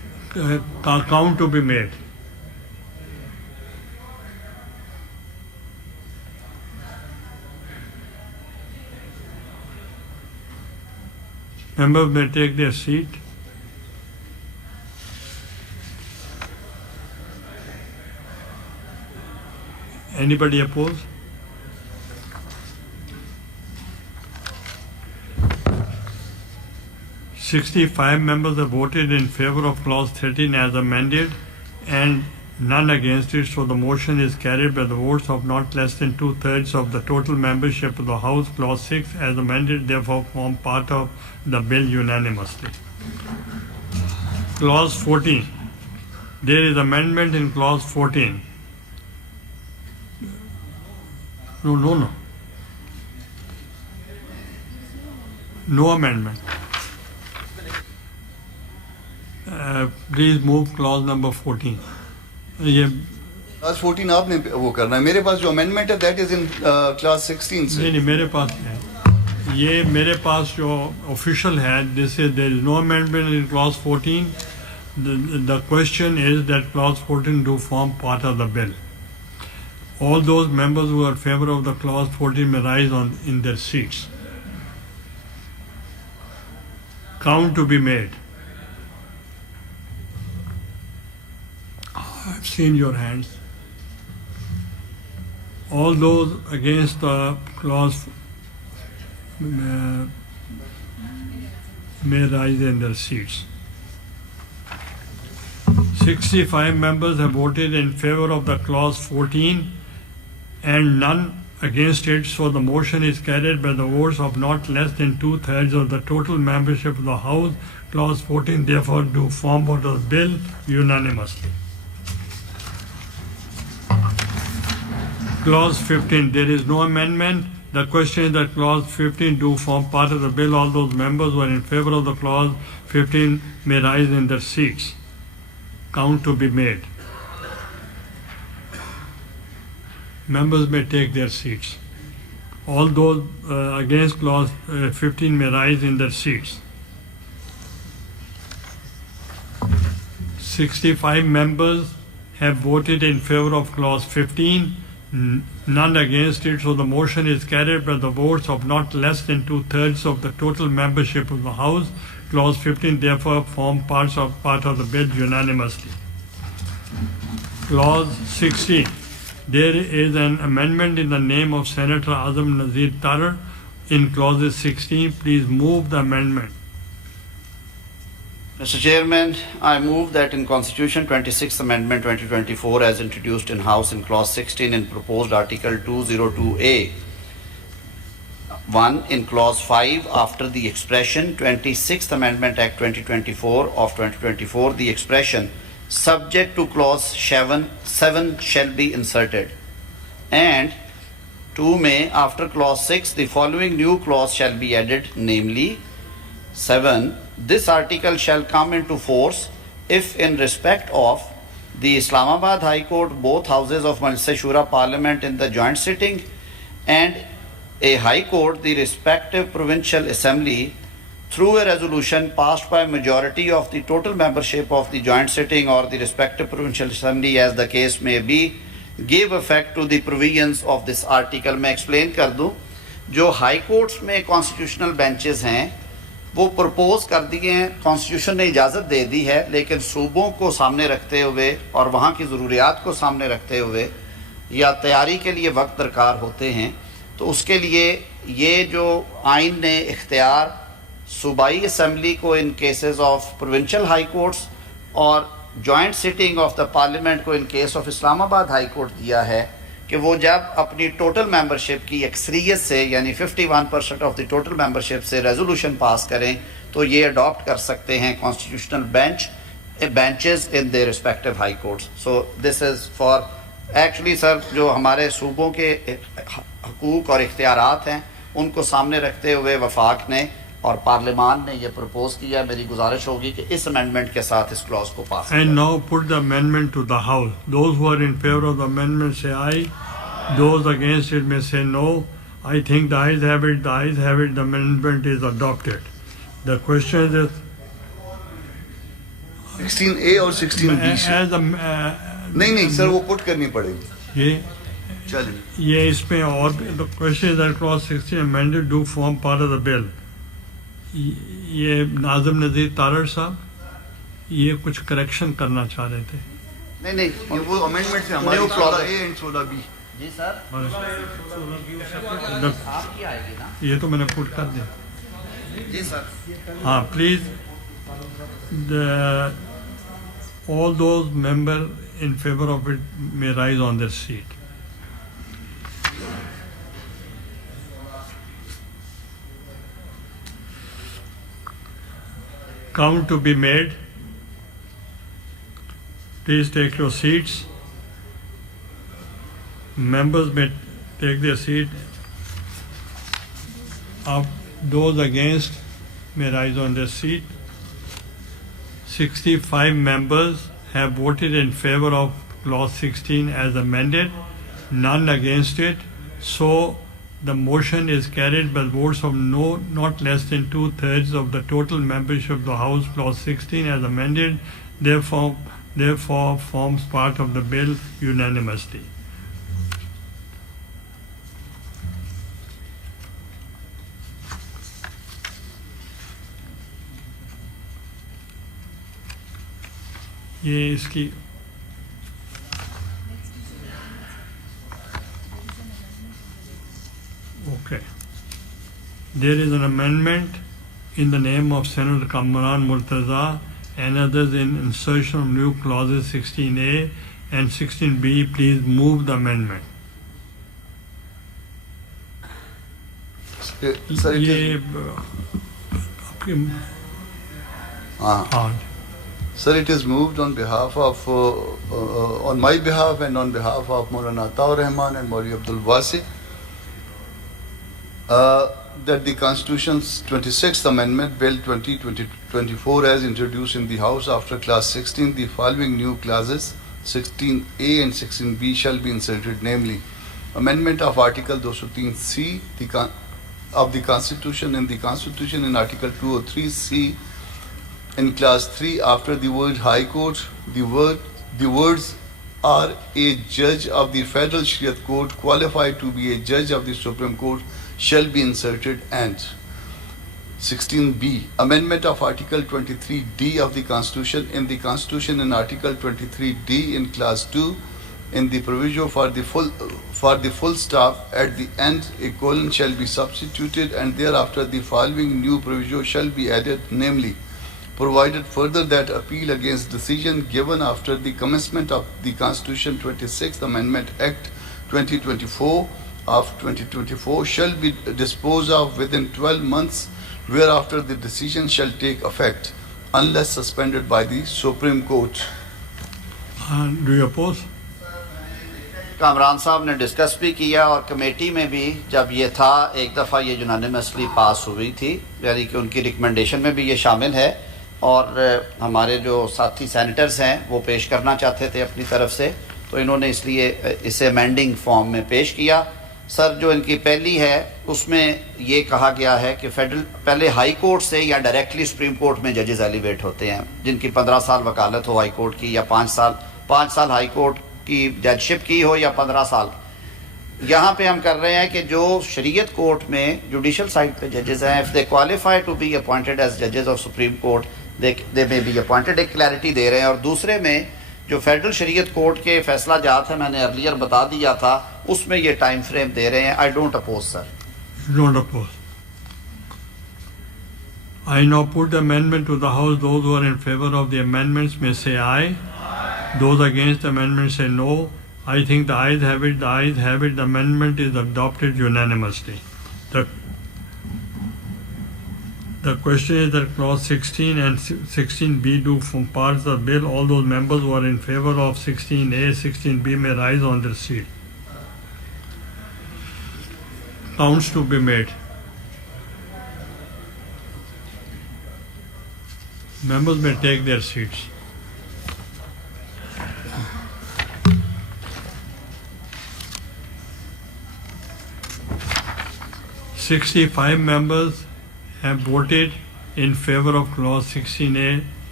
count to be made. Members may take their seat. Anybody opposed? "65 members have voted in favor of clause 13 as amended and none against it, so the motion is carried by the votes of not less than 2/3 of the total membership of the House. Clause 6 as amended therefore form part of the bill unanimously." Clause 14. There is amendment in clause 14. No. No amendment. Please move clause number 14. ये class 14 आपने वो करना है. मेरे पास जो amendment है that is in class 16 से. नहीं मेरे पास है. ये मेरे पास जो ऑफिशियल है, this is there is no amendment in clause 14. The question is that clause 14 do form part of the bill. All those members who are in favor of the clause 14 may rise in their seats. Count to be made. I've seen your hands. All those against the clause may rise in their seats. 65 members have voted in favor of the clause 14 and none against it, so the motion is carried by the votes of not less than 2/3 of the total membership of the House. Clause 14 therefore do form part of the bill unanimously. Clause 15, there is no amendment. The question is that clause 15 do form part of the bill. All those members who are in favor of the clause 15 may rise in their seats. Count to be made. Members may take their seats. All those against clause 15 may rise in their seats. 65 members have voted in favor of clause 15, none against it, so the motion is carried by the votes of not less than 2/3 of the total membership of the House. Clause 15 therefore form part of the bill unanimously. Clause 16. There is an amendment in the name of Senator Azam Nazir Tarar in clauses 16. Please move the amendment. Mr. Chairman, I move that in Constitution 26th Amendment 2024 as introduced in House in clause 16 in proposed Article 202A, 1 in clause 5 after the expression 26th Amendment Act 2024 of 2024, the expression subject to clause 7 shall be inserted, and 2 may after clause 6 the following new clause shall be added, namely 7. This article shall come into force if in respect of the Islamabad High Court, both houses of Majlis Shura Parliament in the joint sitting, and a High Court, the respective provincial assembly, through a resolution passed by majority of the total membership of the joint sitting or the respective provincial assembly as the case may be, give effect to the provisions of this article. मैं explain कर दूं, जो high courts में constitutional benches हैं वो propose कर दिए हैं, कॉन्स्टिट्यूशन ने इजाज़त दे दी है, लेकिन सूबों को सामने रखते हुए और वहाँ की ज़रूरियात को सामने रखते हुए या तैयारी के लिए वक्त दरकार होते हैं, तो उसके लिए ये जो आइन ने इख्तियार सूबाई असम्बली को इन cases of provincial high courts और joint sitting of the parliament को in case of Islamabad high court दिया है कि वो जब अपनी टोटल मेंबरशिप की अक्सरियत से यानी 51% ऑफ द टोटल मेंबरशिप से रेजोल्यूशन पास करें तो ये अडॉप्ट कर सकते हैं constitutional benches in the respective high courts. So this is for actually sir जो हमारे सूबों के हकूक़ और इख्तियारात हैं उनको सामने रखते हुए वफाक ने और पार्लियामान ने ये प्रपोज किया. मेरी गुजारिश होगी कि इस अमेंडमेंट के साथ इस क्लॉज को पास And now put the amendment to the House. Those who are in favor of the amendment say aye. Those against it may say no. I think the ayes have it. The ayes have it. The amendment is adopted. The question is, 16A और 16B से As a, नहीं sir वो put करनी पड़ेगी ये चलें ये इसमें और the question is that clause 16 amended do form part of the bill. ये नाज़िम नज़ीर तारड़ साहब ये कुछ करेक्शन करना चाह रहे थे. नहीं ये वो अमेंडमेंट से हमारी 16A and 16B ji sir आपकी आएगी ना ये तो मैंने पुट कर दिया. जी सर हाँ please all those members in favor of it may rise on their seat. Count to be made. Please take your seats. Members may take their seat. Those against may rise on their seat. 65 members have voted in favor of clause 16 as amended, none against it. So the motion is carried by votes of no not less than 2/3 of the total membership of the House. Clause 16 as amended therefore forms part of the bill unanimously. ये इसकी okay. There is an amendment in the name of Senator Kamran Murtaza and others in insertion of new clauses 16A and 16B. Please move the amendment. Sir ये आपके हाँ Sir, it is moved on behalf of, on my behalf and on behalf of Maulana Ataur Rahman and Maulvi Abdul Wasi, that the Constitution's 26th Amendment, Bill 2024 as introduced in the House after Clause 16, the following new clauses 16A and 16B shall be inserted, namely, Amendment of Article 203C of the Constitution in Article 203C in Clause 3 after the word High Court, the words are a judge of the Federal Shariat Court qualified to be a judge of the Supreme Court shall be inserted, and 16B, Amendment of Article 23D of the Constitution in Article 23D in Clause 2 in the provision for the full stop at the end a colon shall be substituted, and thereafter the following new provision shall be added, namely, provided further that appeal against decision given after the commencement of the Constitution 26th Amendment Act 2024 of 2024 shall be disposed of within 12 months, whereafter the decision shall take effect unless suspended by the Supreme Court. Do you oppose? Kamran साहब ने discuss भी किया और committee में भी जब ये था एक दफ़ा ये यूनानिमसली पास हुई थी, यानी कि उनकी रिकमेंडेशन में भी ये शामिल है और हमारे जो साथी सेनेटर्स हैं वो पेश करना चाहते थे अपनी तरफ से, तो इन्होंने इसलिए इसे अमेंडिंग फॉर्म में पेश किया. सर जो इनकी पहली है उसमें ये कहा गया है कि फेडरल पहले हाई कोर्ट से या डायरेक्टली सुप्रीम कोर्ट में जजेस एलिवेट होते हैं जिनकी 15 साल वकालत हो हाई कोर्ट की या 5 साल हाई कोर्ट की जजशिप की हो या 15 साल. यहाँ पे हम कर रहे हैं कि जो शरीयत कोर्ट में जुडिशल साइड पे जजेस हैं, if they qualify to be appointed as जजेस of supreme court they may be appointed, एक क्लैरिटी दे रहे हैं. और दूसरे में जो फेडरल शरीयत कोर्ट के फैसला जात है मैंने अर्लियर बता दिया था, उसमें ये टाइम फ्रेम दे रहे हैं. I don't oppose sir. Don't oppose. I now put the amendment to the House. Those who are in favor of the amendments may say aye. Those against the amendment say no. I think the ayes have it. The ayes have it. The amendment is adopted unanimously. The question is that clause 16 and 16B do form parts of the bill. All those members who are in favor of 16A, 16B may rise on their seat. Counts to be made. Members may take their seats. '65 members have voted in favor of clause 16A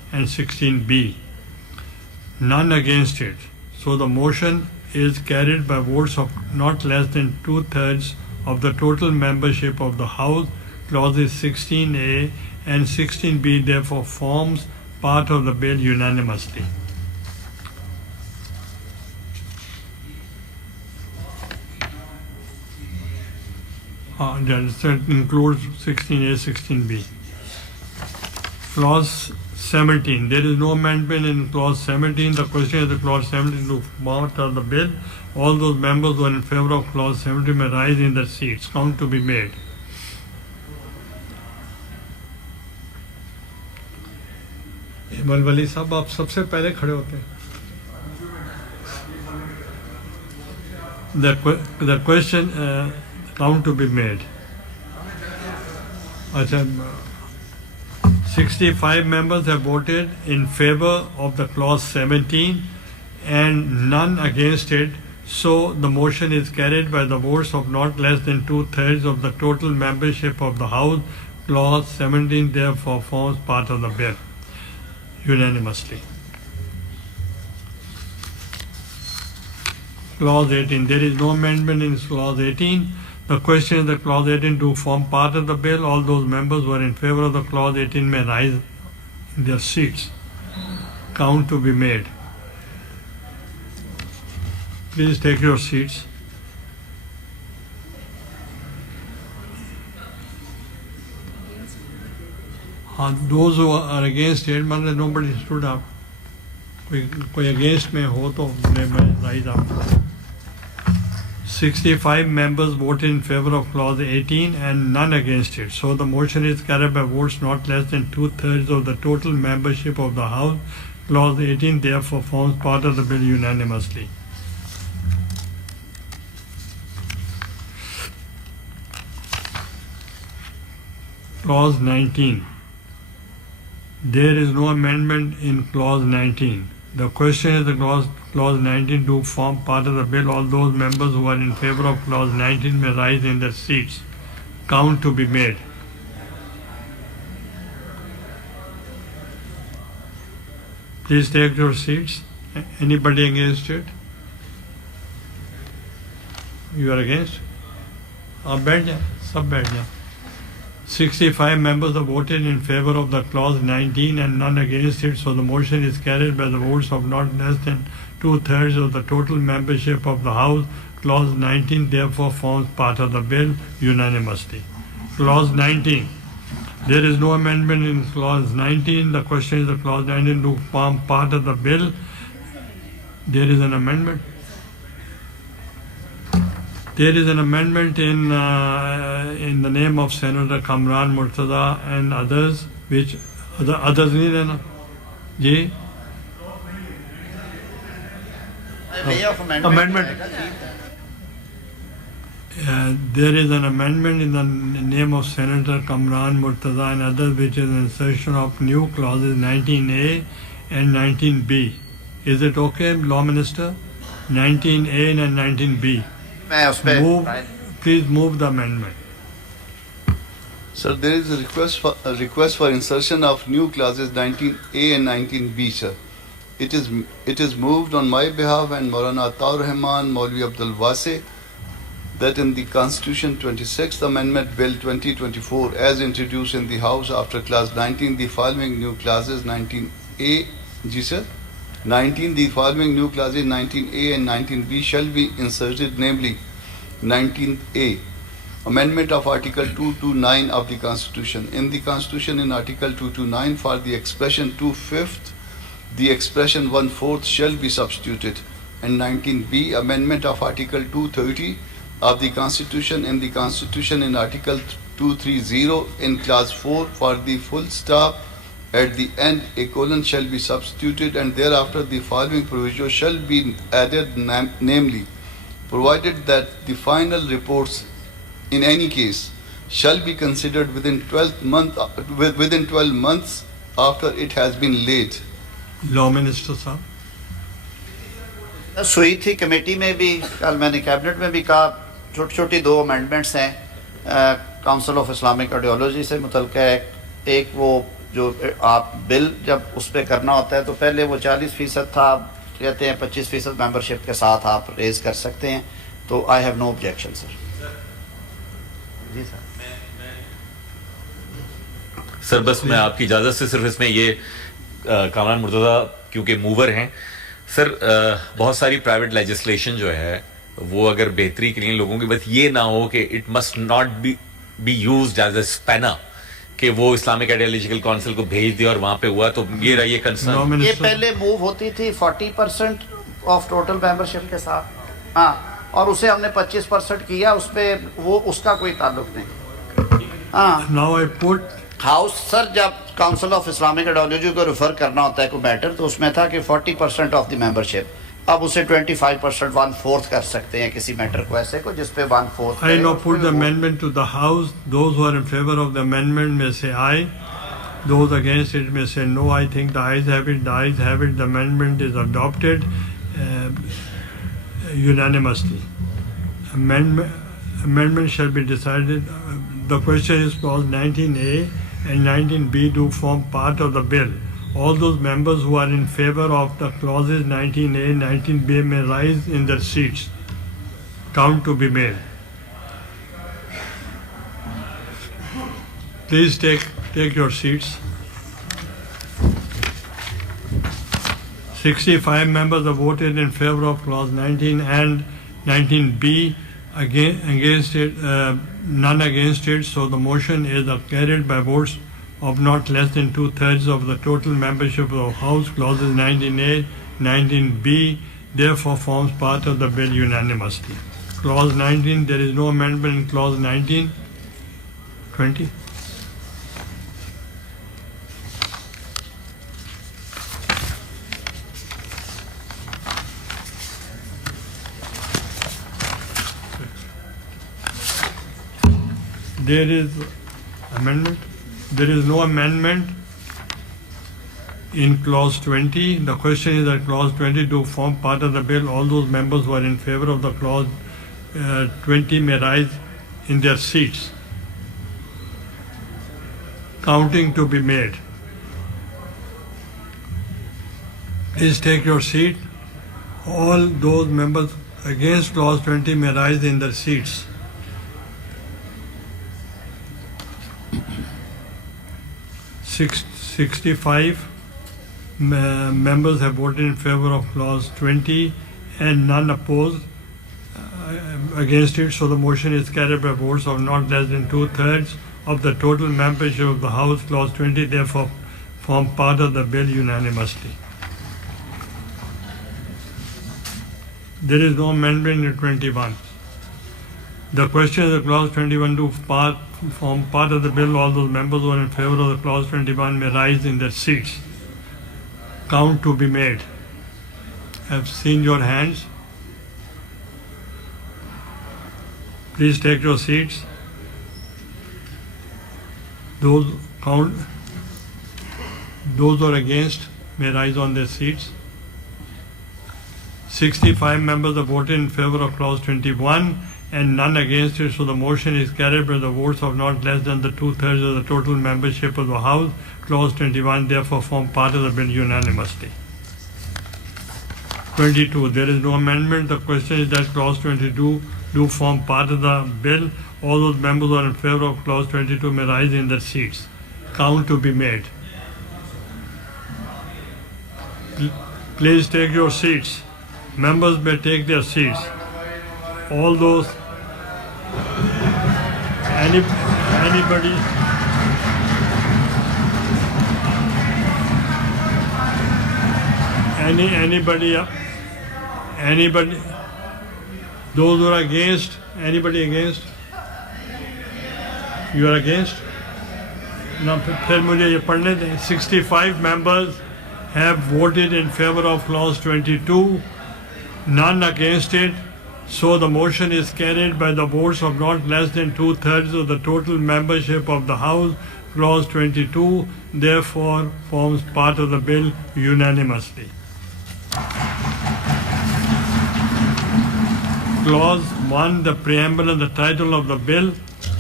and 16B. None against it. So the motion is carried by votes of not less than 2/3 of the total membership of the House. Clauses 16A and 16B therefore forms part of the bill unanimously. That includes 16A, 16B. Clause 17. There is no amendment in clause 17. The question is the clause 17 to part of the bill. All those members who are in favor of clause 17 may rise in their seats. Count to be made. Email वली साहब आप सबसे पहले खड़े होते हैं. The question count to be made. अच्छा, 65 members have voted in favor of the clause 17 and none against it. So the motion is carried by the votes of not less than 2/3 of the total membership of the House. Clause 17 therefore forms part of the bill unanimously. Clause 18. There is no amendment in clause 18. The question is the clause 18 to form part of the bill. All those members who are in favor of the clause 18 may rise in their seats. Count to be made. Please take your seats. Those who are against it, nobody stood up. कोई against में हो तो rise up. 65 members voted in favor of clause 18 and none against it. So the motion is carried by votes not less than 2/3 of the total membership of the House. Clause 18 therefore forms part of the bill unanimously. Clause 19. There is no amendment in clause 19. The question is the clause 19 to form part of the bill. All those members who are in favor of clause 19 may rise in their seats. Count to be made. Please take your seats. Anybody against it? You are against? आप बैठ जाए, सब बैठ जाए. 65 members have voted in favor of the clause 19 and none against it, so the motion is carried by the votes of not less than 2/3 of the total membership of the House. Clause 19 therefore forms part of the bill unanimously. Clause 19. There is no amendment in clause 19. The question is the clause 19 to form part of the bill. There is an amendment. There is an amendment in the name of Senator Kamran Murtaza and others, which others नहीं लेना जी. Amendment. There is an amendment in the name of Senator Kamran Murtaza and others, which is insertion of new clauses 19A and 19B. Is it okay, Law Minister? 19A and 19B. Please move the amendment. Sir, there is a request for insertion of new clauses 19A and 19B, sir. It is moved on my behalf and Maulana Ataur Rahman, Maulvi Abdul Wase, that in the Constitution 26th Amendment Bill 2024 as introduced in the House after clause 19, the following new clauses 19A, ji sir, 19, the following new clauses 19A and 19B shall be inserted, namely 19A, Amendment of Article 229 of the Constitution. In the Constitution, in Article 229, for the expression 2/5, the expression 1/4 shall be substituted. And 19B, Amendment of Article 230 of the Constitution. In the Constitution, in Article 230, in Clause 4, for the full stop at the end, a colon shall be substituted, and thereafter the following proviso shall be added, namely, provided that the final reports in any case shall be considered within 12 months after it has been laid. Law Minister साहब. सुई थी committee में भी, कल मैंने cabinet में भी कहा, छोटी छोटी 2 अमेंडमेंट्स हैं काउंसिल ऑफ इस्लामिक आइडियोलॉजी से मुतल्लिक़ है. एक वो जो आप बिल जब उस पर करना होता है तो पहले वो 40% था, आप कहते हैं 25% मेंबरशिप के साथ आप रेज कर सकते हैं, तो I have no objection sir. Ji sir. Sir बस मैं आपकी इजाज़त से सिर्फ इसमें ये कामरान मुर्तज़ा क्योंकि मूवर हैं सर, बहुत सारी प्राइवेट लेजिस्लेशन जो है वो अगर बेहतरी के लिए लोगों की, बस ये ना हो कि it must not be used as a spanner कि वो इस्लामिक आइडियोलॉजिकल काउंसिल को भेज दिया और वहां पे हुआ, तो ये रही ये कंसर्न। ये पहले मूव होती थी 40% ऑफ टोटल मेंबरशिप के साथ, हाँ, और उसे हमने 25% किया, उस पे वो उसका कोई ताल्लुक नहीं। हाँ, Now I put house sir जब काउंसिल ऑफ इस्लामिक आइडियोलॉजी को रेफर करना होता है कोई मैटर, तो उसमें था कि 40% ऑफ द मेंबरशिप, अब उसे 25% 1/4 कर सकते हैं किसी मैटर को ऐसे को जिस पे 1/4। I now put the amendment to the House. Those who are in favor of the amendment may say aye. Those against it may say no. I think the ayes have it. The ayes have it. The amendment is adopted unanimously. Amendment shall be decided. The question is clause 19A and 19B do form part of the bill. All those members who are in favor of the clauses 19A and 19B may rise in their seats. Count to be made. Please take your seats. 65 members have voted in favor of clause 19 and 19B. Against it, none against it. So the motion is carried by votes of not less than 2/3 of the total membership of the House. Clauses 19A, 19B therefore forms part of the bill unanimously. Clause 19, there is no amendment in clause 19. 20. There is amendment. There is no amendment in clause 20. The question is that clause 20 to form part of the bill. All those members who are in favor of the clause 20 may rise in their seats. Counting to be made. Please take your seat. All those members against clause 20 may rise in their seats. 65 members have voted in favor of clause 20 and none opposed against it, so the motion is carried by votes of not less than 2/3 of the total membership of the House. Clause 20 therefore form part of the bill unanimously. There is no amendment in 21. The question is that clause 21 to form part of the bill. All those members who are in favor of the clause 21 may rise in their seats. Count to be made. I have seen your hands. Please take your seats. Those who are against may rise on their seats. 65 members have voted in favor of clause 21 and none against it, so the motion is carried by the votes of not less than the 2/3 of the total membership of the House. Clause 21 therefore form part of the bill unanimously. 22. There is no amendment. The question is that clause 22 do form part of the bill. All those members who are in favor of clause 22 may rise in their seats. Count to be made. Please take your seats. Members may take their seats. All those anybody those who are against, anybody against? You are against? Now फिर मुझे ये पढ़ने दें. 65 members have voted in favor of clause 22, none against it. So the motion is carried by the votes of not less than 2/3 of the total membership of the House. Clause 22 therefore forms part of the bill unanimously. Clause 1, the preamble and the title of the bill.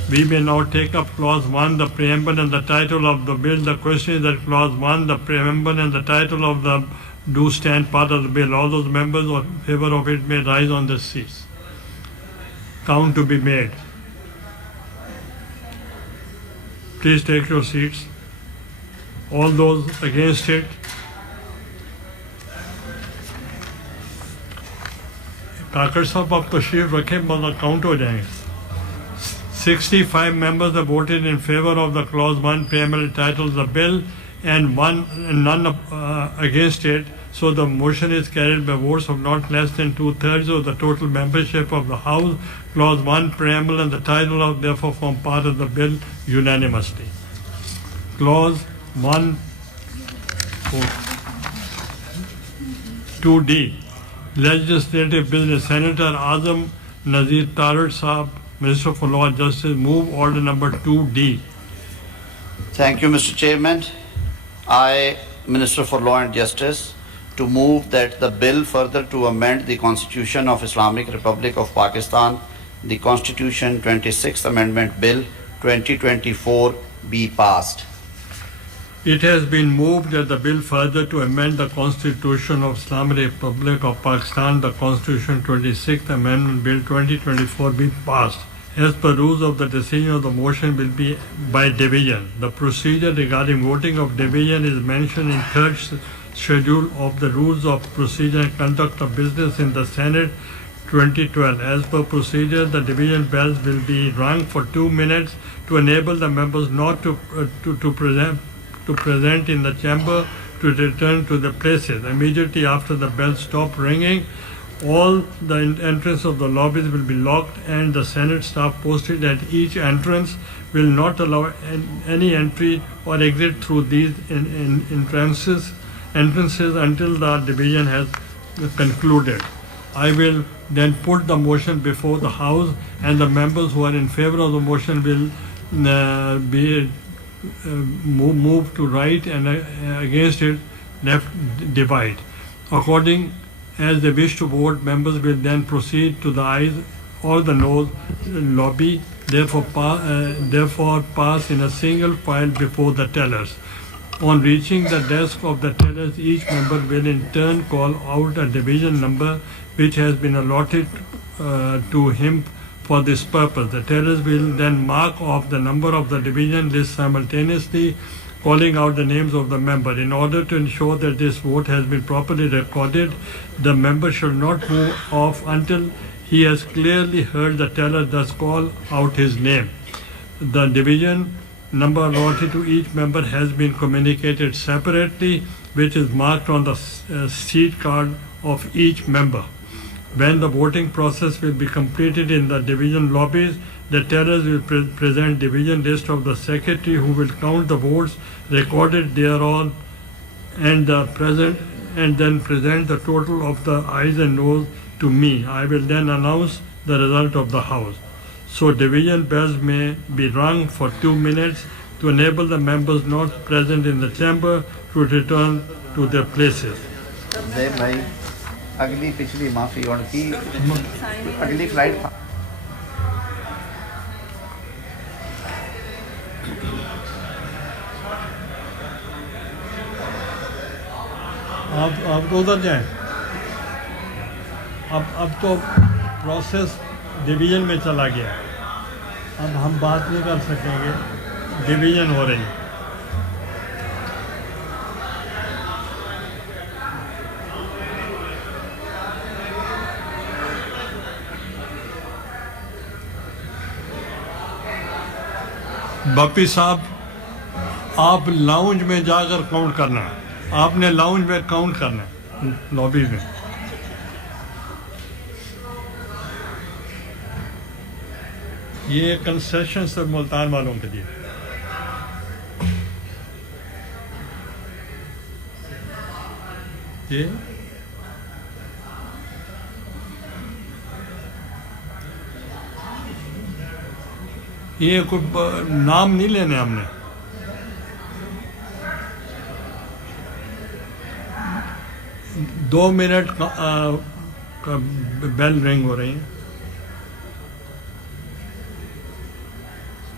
We may now take up Clause 1, the preamble and the title of the bill. The question is that Clause 1, the preamble and the title of the do stand part of the bill. All those members in favor of it may rise on their seats. Count to be made. Please take your seats. All those against it. काकर साहब आप तशरीफ रखें, मतलब count हो जाएंगे. 65 members have voted in favor of the clause 1 preamble title of the bill and none against it. So the motion is carried by votes of not less than 2/3 of the total membership of the House. Clause 1 preamble and the title of therefore form part of the bill unanimously. Clause 1 2D. Legislative business. Senator Azam Nazir Tarat Saab, Minister for Law and Justice, move order number 2D. Thank you, Mr. Chairman. I, Minister for Law and Justice, to move that the bill further to amend the Constitution of Islamic Republic of Pakistan, the Constitution 26th Amendment Bill 2024 be passed. It has been moved that the bill further to amend the Constitution of Islamic Republic of Pakistan, the Constitution 26th Amendment Bill 2024 be passed. As per rules of the decision of the motion will be by division. The procedure regarding voting of division is mentioned in third schedule of the rules of procedure and conduct of business in the Senate 2012. As per procedure, the division bells will be rung for 2 minutes to enable the members not to present in the chamber to return to the places. Immediately after the bells stop ringing, all the entrance of the lobbies will be locked and the Senate staff posted at each entrance will not allow any entry or exit through these entrances until the division has concluded. I will then put the motion before the House and the members who are in favor of the motion will be move to right and against it left divide. According as they wish to vote, members will then proceed to the ayes or the noes lobby, therefore pass in a single file before the tellers. On reaching the desk of the tellers, each member will in turn call out a division number which has been allotted to him for this purpose. The tellers will then mark off the number of the division list simultaneously, calling out the names of the member. In order to ensure that this vote has been properly recorded, the member should not move off until he has clearly heard the teller thus call out his name. The division number allotted to each member has been communicated separately, which is marked on the seat card of each member. When the voting process will be completed in the division lobbies, the tellers will present division list of the secretary who will count the votes recorded thereon and then present the total of the ayes and noes to me. I will then announce the result of the House. So division bells may be rung for 2 minutes to enable the members not present in the chamber to return to their places. अगली पिछली माफी और की अगली flight आप तो उधर जाएं. अब तो प्रोसेस डिवीजन में चला गया. अब हम बात नहीं कर सकेंगे. डिवीजन हो रही है. बप्पी साहब, आप लाउंज में जाकर काउंट करना है. आपने लाउंज में काउंट करना है, लॉबी में. ये कंसेशन सब मुल्तान वालों के लिए. ये कोई नाम नहीं लेने हमने. दो मिनट का बेल रिंग हो रही है.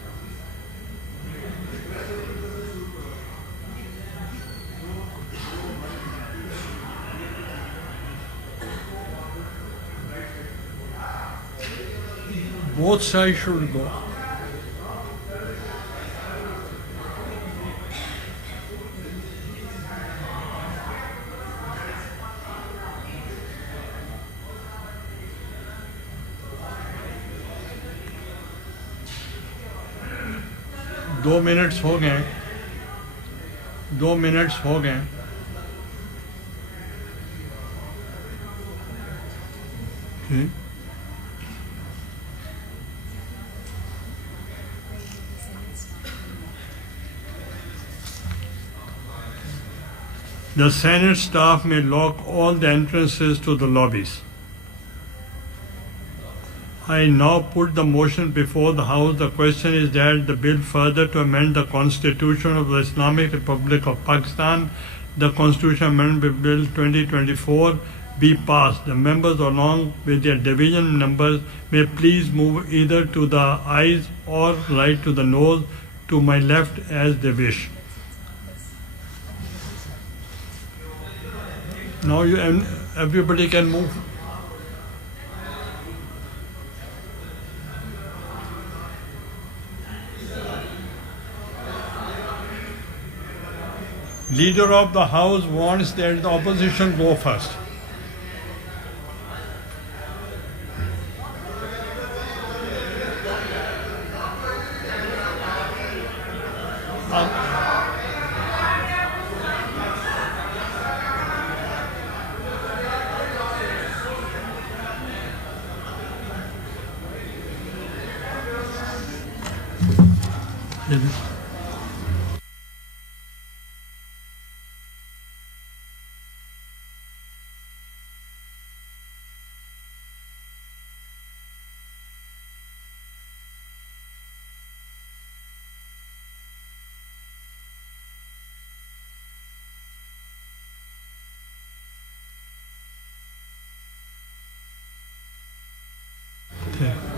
Both sides should go. दो मिनट्स हो गए 2 मिनट्स हो गए ठीक The Senate staff may lock all the entrances to the lobbies. I now put the motion before the House. The question is that the bill further to amend the Constitution of the Islamic Republic of Pakistan, the Constitution Amendment Bill 2024, be passed. The members along with their division numbers may please move either to the eyes or right to the nose to my left as they wish. Now everybody can move. Leader of the House wants that the opposition go first. Okay.